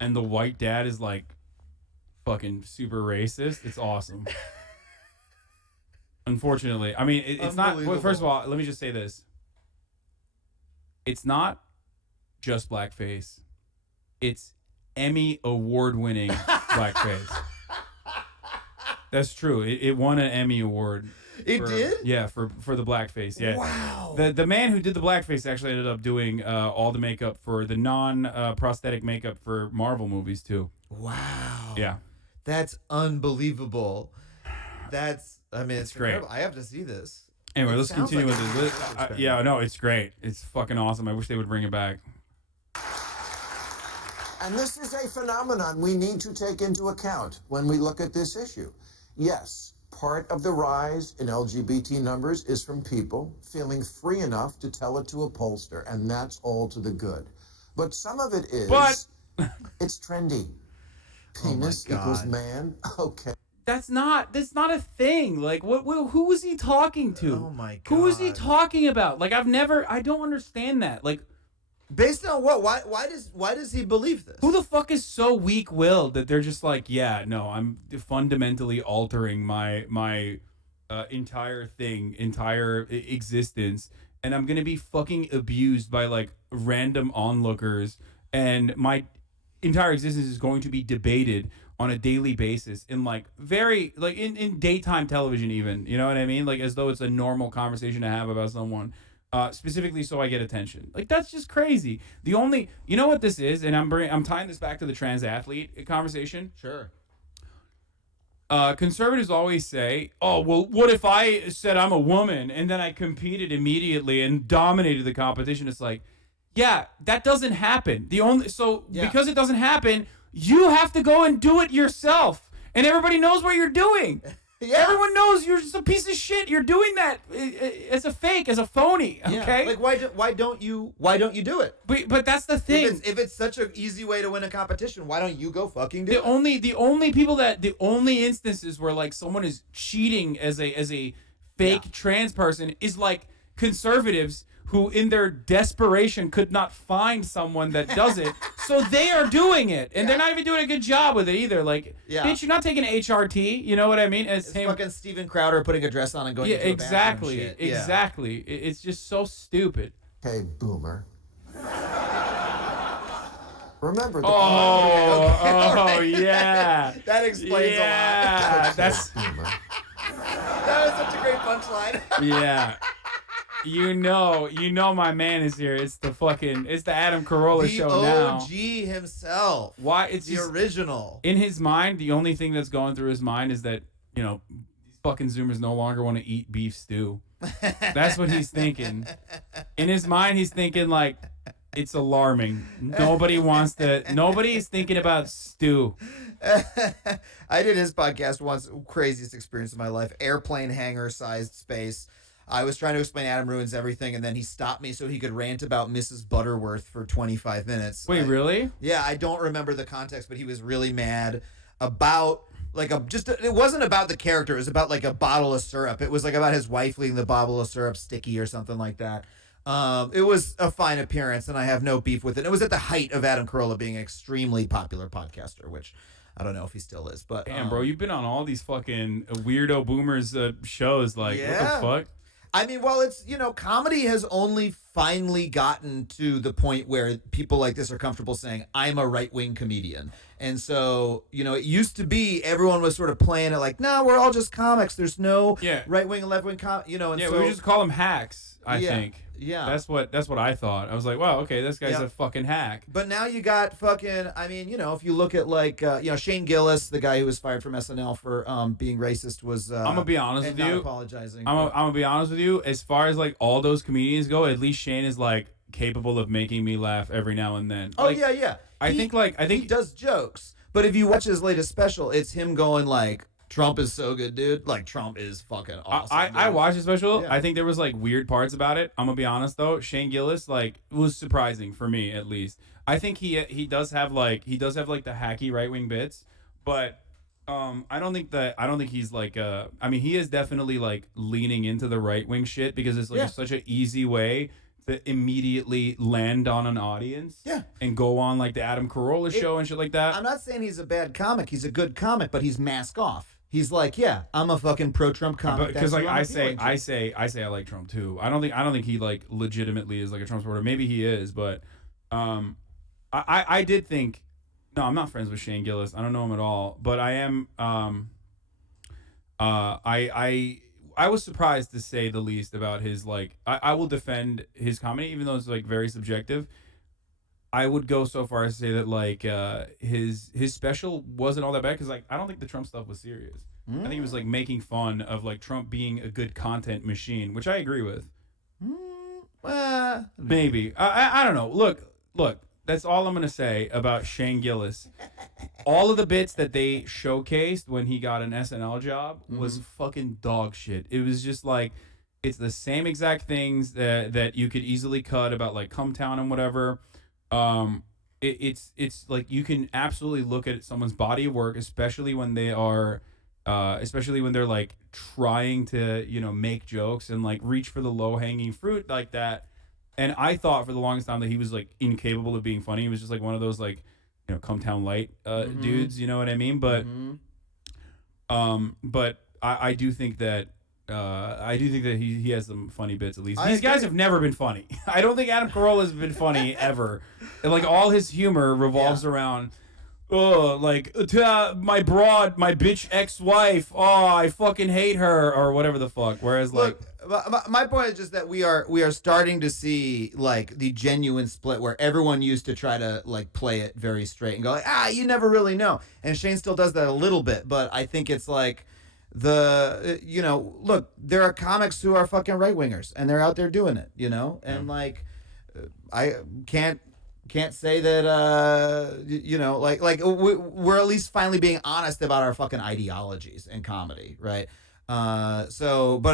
And the white dad is like fucking super racist. It's awesome. Unfortunately, I mean, it's not. Well, first of all, let me just say this. It's not just blackface. It's Emmy award-winning blackface. That's true. It won an Emmy award. It did? Yeah, for the blackface. Yeah. Wow. The man who did the blackface actually ended up doing all the makeup for the non-prosthetic makeup for Marvel movies too. Wow. Yeah. That's unbelievable. I mean, it's great. incredible. I have to see this. Anyway, It let's sounds continue like with a this. research experiment. Yeah, no, it's great. It's fucking awesome. I wish they would bring it back. And this is a phenomenon we need to take into account when we look at this issue. Yes, part of the rise in LGBT numbers is from people feeling free enough to tell it to a pollster, and that's all to the good. But some of it is, it's trendy. Penis equals man. Okay. That's not a thing. Like, who was he talking to? Oh my God. Who was he talking about? Like, I don't understand that. Like, based on what? Why does he believe this? who the fuck is so weak-willed that they're just like, yeah, no, I'm fundamentally altering my entire existence, and I'm gonna be fucking abused by like random onlookers, and my entire existence is going to be debated on a daily basis in like very like in daytime television even, you know what I mean? Like as though it's a normal conversation to have about someone. Specifically so I get attention. Like that's just crazy. You know what this is, and I'm tying this back to the trans athlete conversation. Sure. Conservatives always say, "Oh, well, what if I said I'm a woman and then I competed immediately and dominated the competition?" It's like, yeah, that doesn't happen. Because it doesn't happen, you have to go and do it yourself, and everybody knows what you're doing. Yeah. Everyone knows you're just a piece of shit. You're doing that as a fake, as a phoney. Okay. Yeah. Like why don't you do it? But that's the thing. If it's such an easy way to win a competition, why don't you go fucking do it? The only instances where like someone is cheating as a fake trans person is like conservatives who in their desperation could not find someone that does it, so they are doing it, and they're not even doing a good job with it either. Like, bitch, you're not taking HRT, you know what I mean? It's fucking Steven Crowder putting a dress on and going into a bathroom shit. Exactly. It's just so stupid. Hey, boomer. Remember the yeah. That explains a lot. Yeah, that's boomer. That was such a great punchline. yeah. You know my man is here. It's the Adam Carolla show now. The OG himself. Why it's the original. In his mind, the only thing that's going through his mind is that, you know, these fucking Zoomers no longer want to eat beef stew. That's what he's thinking. In his mind, he's thinking like, it's alarming. Nobody's thinking about stew. I did his podcast once, craziest experience of my life, airplane hangar sized space. I was trying to explain Adam Ruins Everything, and then he stopped me so he could rant about Mrs. Butterworth for 25 minutes. Wait, really? Yeah, I don't remember the context, but he was really mad about it wasn't about the character. It was about like a bottle of syrup. It was like about his wife leaving the bottle of syrup sticky or something like that. It was a fine appearance, and I have no beef with it. It was at the height of Adam Carolla being an extremely popular podcaster, which I don't know if he still is. But damn, bro, you've been on all these fucking weirdo boomers shows. Like, what the fuck? I mean, well, it's, comedy has only finally gotten to the point where people like this are comfortable saying, I'm a right-wing comedian. And so, it used to be everyone was sort of playing it like, no, we're all just comics. There's no right-wing and left-wing and Yeah, so, we would just call them hacks, I think. Yeah. That's what I thought. I was like, wow, okay, this guy's a fucking hack. But now you got fucking, if you look at like, Shane Gillis, the guy who was fired from SNL for being racist was, I'm gonna be honest with you. Apologizing. I'm gonna be honest with you. As far as like all those comedians go, at least Shane is like capable of making me laugh every now and then. Oh like, yeah. I think he does jokes, but if you watch his latest special, it's him going like, Trump is so good, dude. Like, Trump is fucking awesome. I watched the special. Yeah. I think there was like weird parts about it. I'm gonna be honest though. Shane Gillis was surprising for me at least. I think he does have like the hacky right wing bits, but I don't think he's like he is definitely like leaning into the right wing shit because it's like such an easy way to immediately land on an audience. Yeah. And go on like the Adam Carolla show and shit like that. I'm not saying he's a bad comic. He's a good comic, but he's mask off. He's like, yeah, I'm a fucking pro-Trump comic. Because like I say I like Trump too. I don't think he like legitimately is like a Trump supporter. Maybe he is, but I did think, no, I'm not friends with Shane Gillis. I don't know him at all, but I am I was surprised to say the least about his like I will defend his comedy even though it's like very subjective. I would go so far as to say that like his special wasn't all that bad because like I don't think the Trump stuff was serious. I think he was like making fun of like Trump being a good content machine, which I agree with. Maybe I don't know. Look. That's all I'm gonna say about Shane Gillis. All of the bits that they showcased when he got an SNL job was fucking dog shit. It was just like it's the same exact things that you could easily cut about like Come Town and whatever. It's like you can absolutely look at someone's body of work, especially when they're like trying to make jokes and like reach for the low hanging fruit like that. And I thought for the longest time that he was like incapable of being funny. He was just like one of those like Come Town Light dudes. You know what I mean? But I do think that. He has some funny bits at least. These guys have never been funny. I don't think Adam Carolla has been funny ever. And like all his humor revolves around, my bitch ex-wife. Oh, I fucking hate her or whatever the fuck. Whereas like, my point is just that we are starting to see like the genuine split where everyone used to try to like play it very straight and go like, you never really know. And Shane still does that a little bit, but I think it's like. Look, there are comics who are fucking right wingers and they're out there doing it, and like I can't say that we're at least finally being honest about our fucking ideologies in comedy, right? But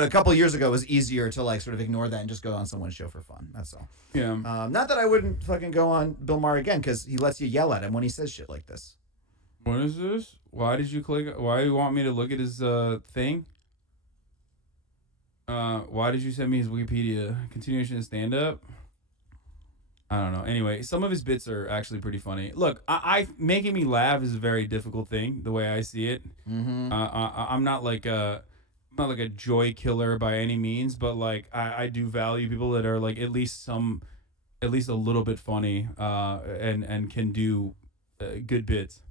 a couple years ago it was easier to like sort of ignore that and just go on someone's show for fun. That's all. Yeah. Not that I wouldn't fucking go on Bill Maher again because he lets you yell at him when he says shit like this. What is this? Why did you click? Why do you want me to look at his thing? Why did you send me his Wikipedia? Continuation of stand-up? I don't know. Anyway, some of his bits are actually pretty funny. Look, I making me laugh is a very difficult thing, the way I see it. I'm not like a joy killer by any means, but like I do value people that are like at least a little bit funny and can do good bits.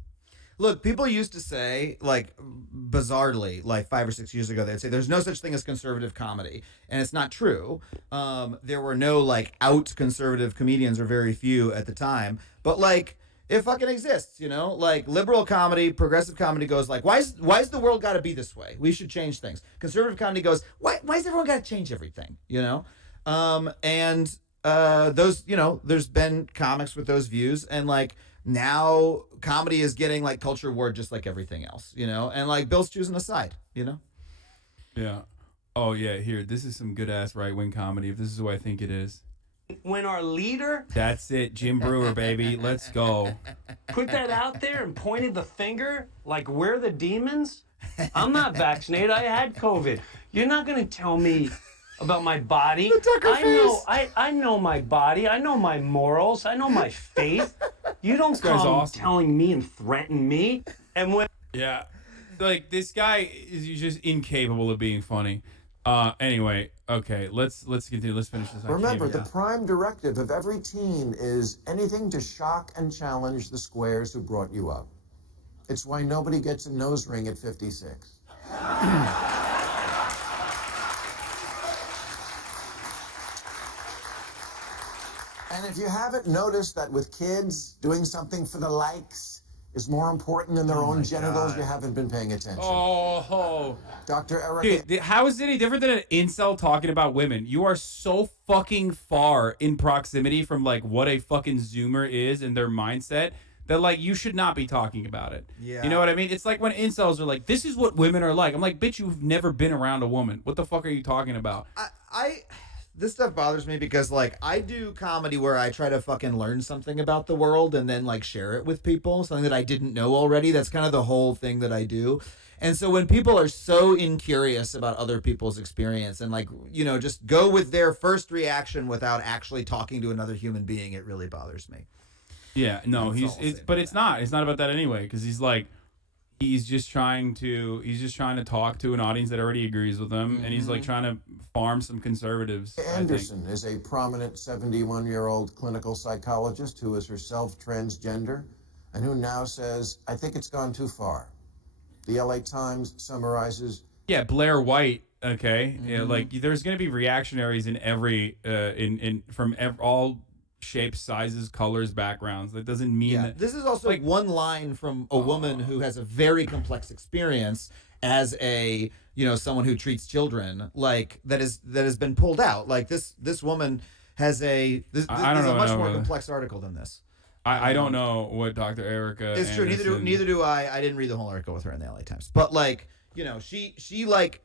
Look, people used to say, like, bizarrely, like 5 or 6 years ago, they'd say there's no such thing as conservative comedy. And it's not true. There were no, like, out conservative comedians or very few at the time. But, like, it fucking exists, Like, liberal comedy, progressive comedy goes like, why's the world got to be this way? We should change things. Conservative comedy goes, why's everyone got to change everything, those, there's been comics with those views. And, like, now comedy is getting like culture war just like everything else, and like Bill's choosing a side, Yeah. Oh yeah, here, this is some good ass right wing comedy if this is who I think it is. When our leader That's it, Jim Brewer, baby. Let's go. put that out there and pointed the finger like we're the demons, I'm not vaccinated, I had COVID. You're not gonna tell me about my body. I know my body. I know my morals. I know my faith. You don't come telling me and threaten me. And when like this guy is just incapable of being funny. Anyway, okay, let's continue. Let's finish this. Remember, the prime directive of every teen is anything to shock and challenge the squares who brought you up. It's why nobody gets a nose ring at 56. And if you haven't noticed that with kids, doing something for the likes is more important than their own genitals, you haven't been paying attention. Oh. Dr. Erica... Dude, how is it any different than an incel talking about women? You are so fucking far in proximity from, like, what a fucking Zoomer is and their mindset that, like, you should not be talking about it. Yeah. You know what I mean? It's like when incels are like, this is what women are like. I'm like, bitch, you've never been around a woman. What the fuck are you talking about? This stuff bothers me because, like, I do comedy where I try to fucking learn something about the world and then, like, share it with people, something that I didn't know already. That's kind of the whole thing that I do. And so when people are so incurious about other people's experience and, like, you know, just go with their first reaction without actually talking to another human being, it really bothers me. Yeah, no, it's not about that anyway, because he's just trying to talk to an audience that already agrees with him, and he's like trying to farm some conservatives. Anderson is a prominent 71-year-old clinical psychologist who is herself transgender and who now says, I think it's gone too far. The LA Times summarizes... Yeah, Blair White, okay? Yeah, like, there's going to be reactionaries in every, all shapes, sizes, colors, backgrounds. That doesn't mean that... This is also like one line from a woman who has a very complex experience as a, you know, someone who treats children, like, that has been pulled out. Like, this woman has this is a much more complex article than this. I don't know what Dr. Erica It's true. Neither do I. I didn't read the whole article with her in the LA Times. But, like, you know, she like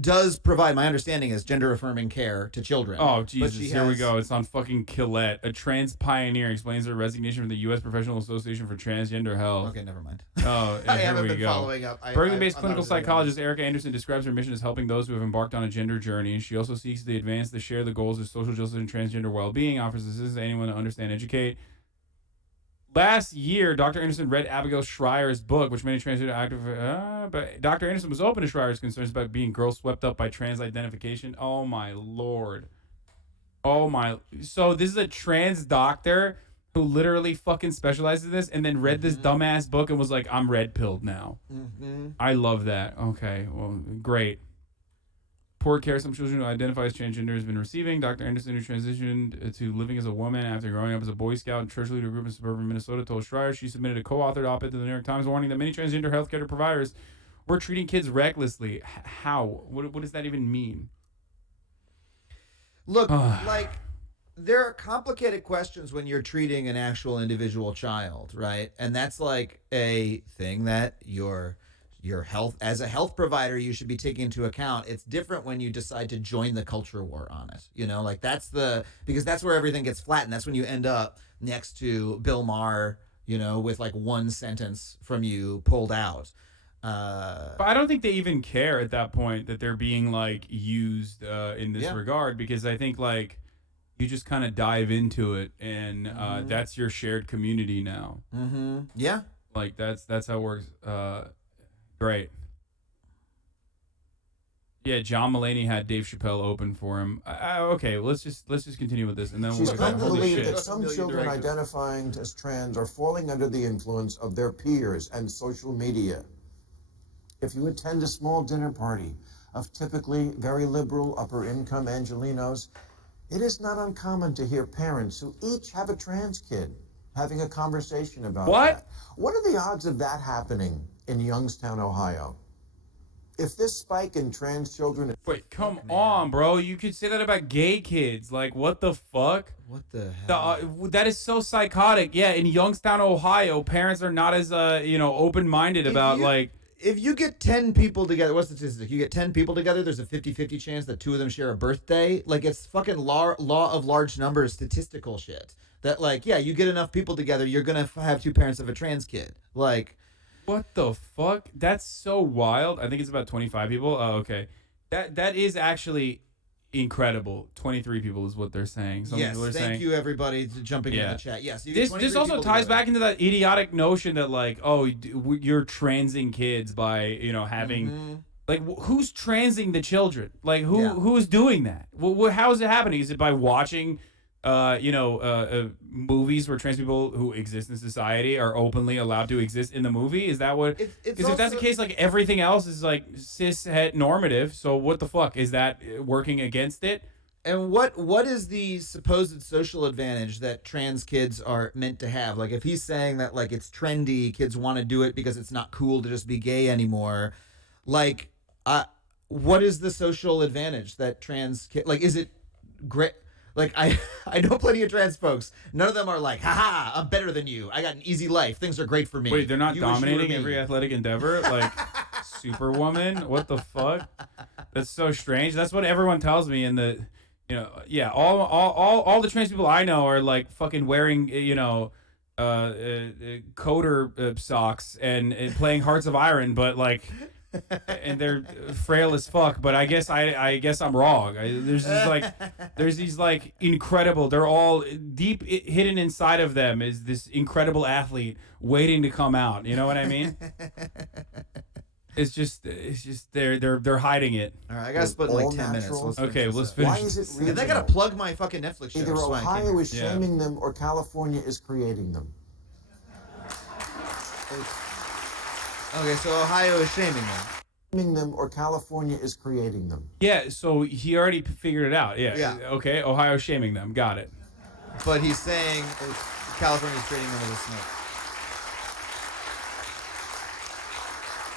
does provide, my understanding is, gender affirming care to children. Oh, Jesus, here we go. It's on fucking Killette. A trans pioneer explains her resignation from the U.S. Professional Association for Transgender Health. Okay, never mind. Oh, I here haven't we been go. following up. Berkeley-based clinical psychologist Erica Anderson describes her mission as helping those who have embarked on a gender journey. She also seeks to advance the share the goals of social justice and transgender well-being, offers assistance to anyone to understand, educate. Last year, Dr. Anderson read Abigail Schreier's book, which many transgender active. But Dr. Anderson was open to Schreier's concerns about being girls swept up by trans identification. Oh my lord. Oh my. So this is a trans doctor who literally fucking specializes in this, and then read this dumbass book and was like, "I'm red pilled now." I love that. Okay, well, great. Poor care some children who identify as transgender has been receiving. Dr. Anderson, who transitioned to living as a woman after growing up as a Boy Scout and church leader group in suburban Minnesota, told Schreier she submitted a co-authored op-ed to the New York Times warning that many transgender healthcare providers were treating kids recklessly. How? What does that even mean? Look, like, there are complicated questions when you're treating an actual individual child, right? And that's like a thing that your health, as a health provider, you should be taking into account. It's different when you decide to join the culture war on it. You know, like, because that's where everything gets flattened. That's when you end up next to Bill Maher, you know, with like one sentence from you pulled out. But I don't think they even care at that point that they're being like used in this regard, because I think like you just kind of dive into it and that's your shared community now. Yeah. Like that's how it works. Great. Yeah, John Mulaney had Dave Chappelle open for him. Okay, let's just continue with this, and then She's we'll come to holy believe shit. that some children identifying as trans are falling under the influence of their peers and social media. If you attend a small dinner party of typically very liberal, upper-income Angelenos, it is not uncommon to hear parents who each have a trans kid having a conversation about that. What are the odds of that happening in Youngstown, Ohio? If this spike in trans children... Wait, come on, bro. You could say that about gay kids. Like, what the fuck? What the hell? That is so psychotic. Yeah, in Youngstown, Ohio, parents are not as, open-minded about, like... If you get 10 people together, what's the statistic? You get 10 people together, there's a 50-50 chance that 2 of them share a birthday. Like, it's fucking law of large numbers statistical shit. That, like, yeah, you get enough people together, you're going to have 2 parents of a trans kid. Like... What the fuck? That's so wild. I think it's about 25 people. Oh, okay. That is actually incredible. 23 people is what they're saying. Yes, thank you everybody for jumping in the chat. Yes, this also ties back into that idiotic notion that like, oh, you're transing kids by, you know, having Like, who's transing the children? Like, who's doing that? How is it happening? Is it by watching, movies where trans people who exist in society are openly allowed to exist in the movie? Is that what? Because if that's the case, like everything else is like cis het normative. So what the fuck is that working against it? And what is the supposed social advantage that trans kids are meant to have? Like, if he's saying that like it's trendy, kids want to do it because it's not cool to just be gay anymore. Like, what is the social advantage that trans kids, like, is it great? Like, I know plenty of trans folks. None of them are like, haha, I'm better than you. I got an easy life. Things are great for me. Wait, they're not You wish you were dominating me. every athletic endeavor? Like Superwoman? What the fuck? That's so strange. That's what everyone tells me in the, all the trans people I know are like fucking wearing, coder socks and playing Hearts of Iron, but like, and they're frail as fuck. But I guess I'm wrong. There's these like incredible. They're all deep hidden inside of them is this incredible athlete waiting to come out. You know what I mean? It's just they're hiding it. All right, I gotta split in like 10 minutes. Natural. Let's finish. Why is it Because I gotta plug my fucking Netflix show. Either so I Ohio can- is shaming them or California is creating them. Okay, so Ohio is shaming them. Shaming them or California is creating them. Yeah, so he already figured it out. Yeah. Okay, Ohio shaming them. Got it. But he's saying California's treating them as a snake.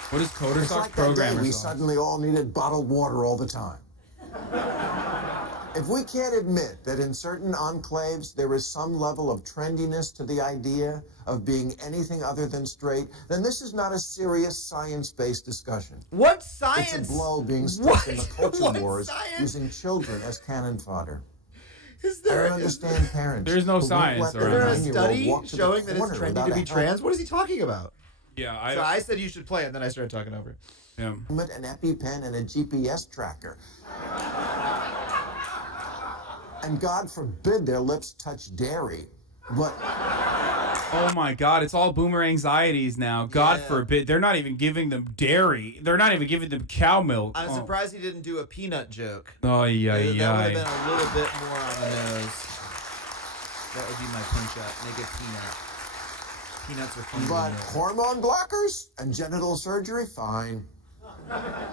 What is Coder It's Socks like that day programmer we song? suddenly all needed bottled water all the time. If we can't admit that in certain enclaves there is some level of trendiness to the idea of being anything other than straight, then this is not a serious science-based discussion. What science? It's a blow being struck in the culture What wars science? using children as cannon fodder. Is I there don't understand parents. There's no who won't science let their around Is there a 9-year-old study walk to the showing that it's corner trendy without to be a trans? What is he talking about? Yeah, So I said you should play it, and then I started talking over. yeah. helmet, an EpiPen, and a GPS tracker. And God forbid their lips touch dairy. But Oh my God, it's all boomer anxieties now. God Yeah. forbid. They're not even giving them dairy. They're not even giving them cow milk. I'm surprised he didn't do a peanut joke. Oh, yeah, That would have been yeah. a little bit more on the nose. That would be my punch up. Make it peanut. Peanuts are funny. but hormone blockers and genital surgery, fine.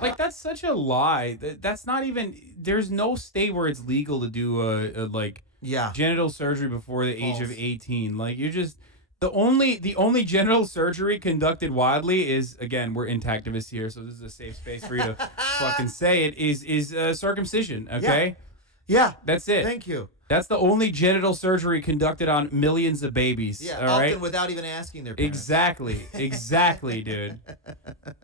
Like, that's such a lie. That's not even. There's no state where it's legal to do like Yeah. genital surgery before the age of False. 18. Like, you're just. The only genital surgery conducted widely is, again, we're intactivists here, so this is a safe space for you to fucking say it, is circumcision, okay? Yeah. That's it. Thank you. That's the only genital surgery conducted on millions of babies, Yeah. all Often right? without even asking their parents. Exactly, dude.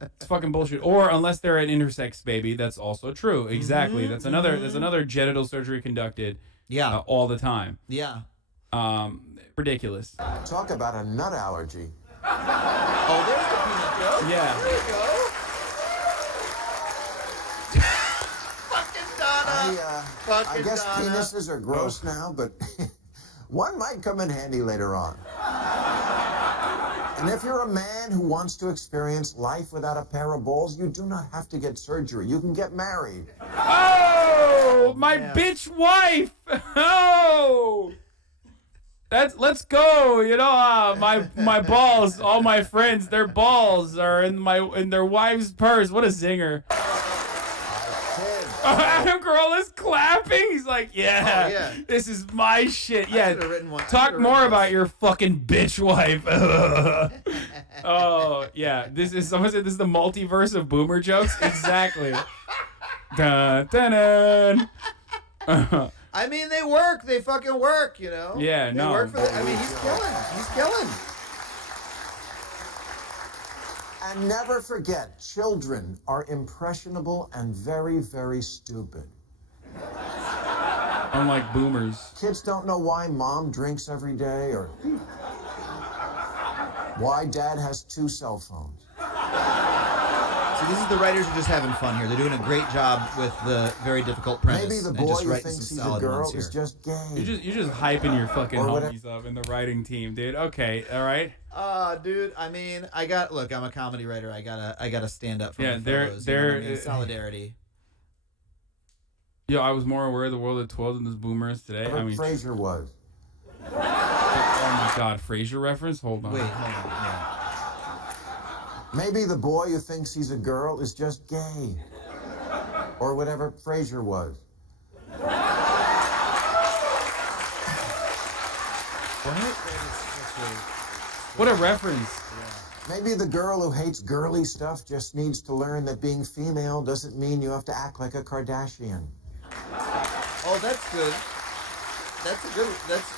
It's fucking bullshit. Or unless they're an intersex baby, that's also true. Exactly. That's another genital surgery conducted Yeah. all the time. Yeah. Ridiculous. Talk about a nut allergy. Oh, there's the peanut joke. Yeah. There you go. Fucking Donna. I Fucking guess Donna. penises are gross now, but one might come in handy later on. And if you're a man who wants to experience life without a pair of balls, you do not have to get surgery. You can get married. Oh, my bitch wife. Oh. Let's go. You know, my balls, all my friends, their balls are in their wife's purse. What a zinger. Adam Carolla is clapping. He's like, yeah, Oh, yeah. this is my shit. I Yeah, should've written one. I talk should've more written about one. your fucking bitch wife. Oh, yeah. Someone said this is the multiverse of boomer jokes. Exactly. Dun, dun, dun. I mean, they work. They fucking work, you know? Yeah, they no. work for I mean, he's killing. He's killing. And never forget, children are impressionable and very, very stupid. Unlike boomers. Kids don't know why mom drinks every day or why dad has 2 cell phones. See, this is the writers are just having fun here. They're doing a great job with the very difficult premise. Maybe the and boy just who writing thinks some he's a solid girl ones is here. just gay. You're just hyping your fucking Or whatever. homies up in the writing team, dude. Okay, all right. Dude. I mean, look. I'm a comedy writer. I gotta stand up for Yeah, my they're- fellows, you know what I they're- mean? Solidarity. Yo, I was more aware of the world at 12 than this boomer is today. I mean, Fraser was. oh my God, Frasier reference. Hold on. Wait, hold on. Yeah. Maybe the boy who thinks he's a girl is just gay. Or whatever Fraser was. What a reference. Maybe the girl who hates girly stuff just needs to learn that being female doesn't mean you have to act like a Kardashian. Oh, that's good. That's a good. That's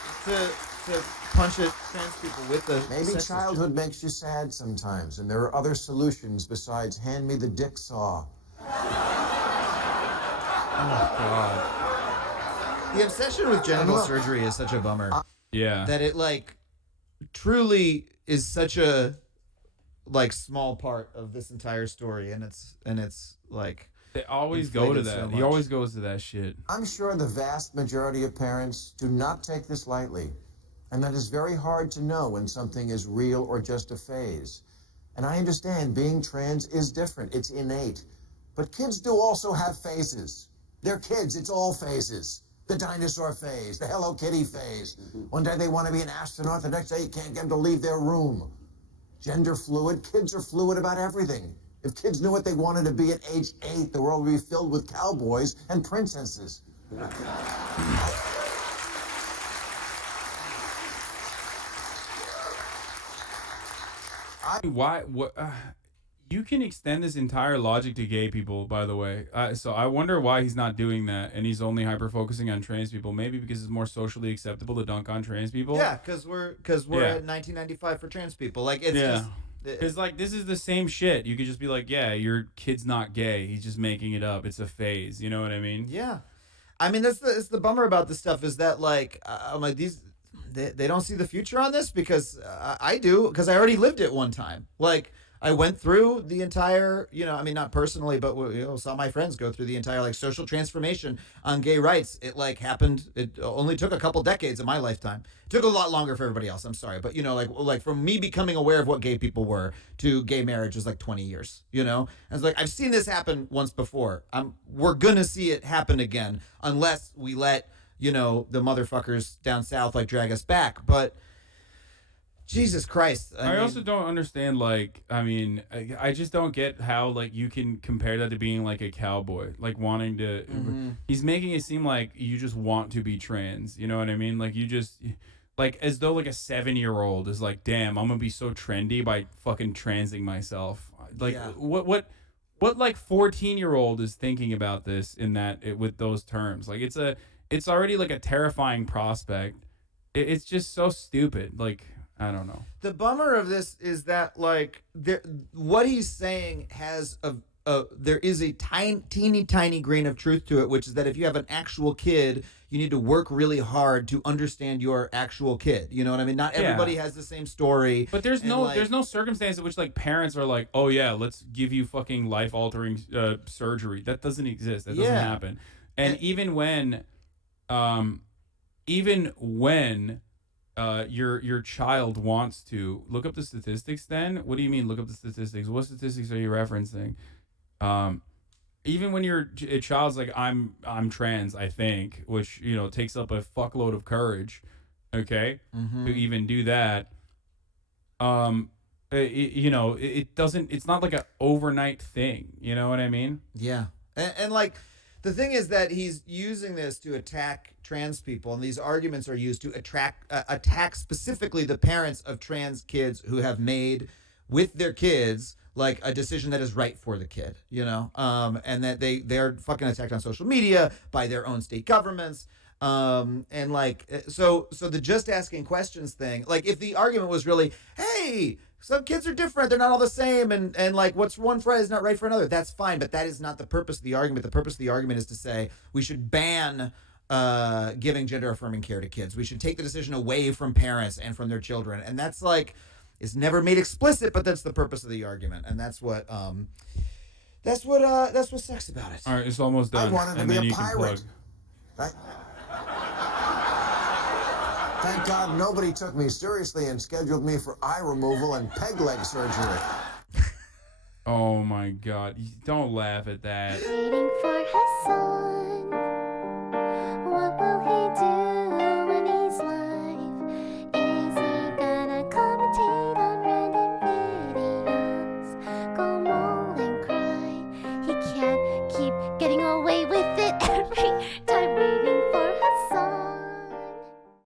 to punch at trans people with the. Maybe sexist childhood makes you sad sometimes, and there are other solutions besides hand me the dick saw. Oh God. The obsession with genital surgery is such a bummer Yeah. that it like truly is such a like small part of this entire story, and it's like They always go to inflated that. so He much. always goes to that shit. I'm sure the vast majority of parents do not take this lightly, and that it's very hard to know when something is real or just a phase. And I understand being trans is different, it's innate. But kids do also have phases. They're kids, it's all phases. The dinosaur phase, the Hello Kitty phase. One day they want to be an astronaut, the next day you can't get them to leave their room. Gender fluid, kids are fluid about everything. If kids knew what they wanted to be at age 8, the world would be filled with cowboys and princesses. Why? What? You can extend this entire logic to gay people, by the way. So I wonder why he's not doing that, and he's only hyper focusing on trans people. Maybe because it's more socially acceptable to dunk on trans people. yeah, because we're Yeah. at 1995 for trans people. Like it's Yeah. just. Because like this is the same shit. You could just be like, yeah, your kid's not gay. He's just making it up. It's a phase. You know what I mean? Yeah, I mean it's the bummer about this stuff is that like I'm like they don't see the future on this because I do because I already lived it one time. Like I went through the entire, I mean not personally, but saw my friends go through the entire like social transformation on gay rights. It like happened. It only took a couple decades of my lifetime. It took a lot longer for everybody else. I'm sorry, but like from me becoming aware of what gay people were to gay marriage was like 20 years. And it's like I've seen this happen once before. We're gonna see it happen again unless we let the motherfuckers down south like drag us back. But Jesus Christ. I mean, also don't understand, like, I mean, I just don't get how, like, you can compare that to being, like, a cowboy. Like, wanting to... He's making it seem like you just want to be trans. You know what I mean? Like, you just... Like, as though, like, a 7-year-old is like, damn, I'm gonna be so trendy by fucking transing myself. Like, Yeah. what like, 14-year-old is thinking about this with those terms? Like, it's already, like, a terrifying prospect. It's just so stupid. Like... I don't know. The bummer of this is that like what he's saying has there is a teeny grain of truth to it, which is that if you have an actual kid, you need to work really hard to understand your actual kid. You know what I mean? Not everybody has the same story. But there's no circumstance in which like parents are like, oh yeah, let's give you fucking life altering surgery. That doesn't exist. That doesn't happen. And even when your child wants to look up the statistics, then what do you mean look up the statistics? What statistics are you referencing? Even when a child's like, I'm trans, I think, which takes up a fuckload of courage, okay, to even do that. It doesn't. It's not like an overnight thing. You know what I mean? Yeah, and like. The thing is that he's using this to attack trans people, and these arguments are used to attack specifically the parents of trans kids who have made with their kids like a decision that is right for the kid, and that they're fucking attacked on social media by their own state governments. And like so the just asking questions thing, like if the argument was really, hey, some kids are different, they're not all the same, and like what's one for is not right for another, that's fine, but that is not the purpose of the argument. The purpose of the argument is to say we should ban giving gender affirming care to kids. We should take the decision away from parents and from their children, and that's like it's never made explicit, but that's the purpose of the argument, and that's what That's what sucks about it. All right, it's almost I done. wanted to And be then a you can plug. pirate. Thank God nobody took me seriously and scheduled me for eye removal and peg leg surgery. Oh my God! Don't laugh at that. Waiting for Hassan.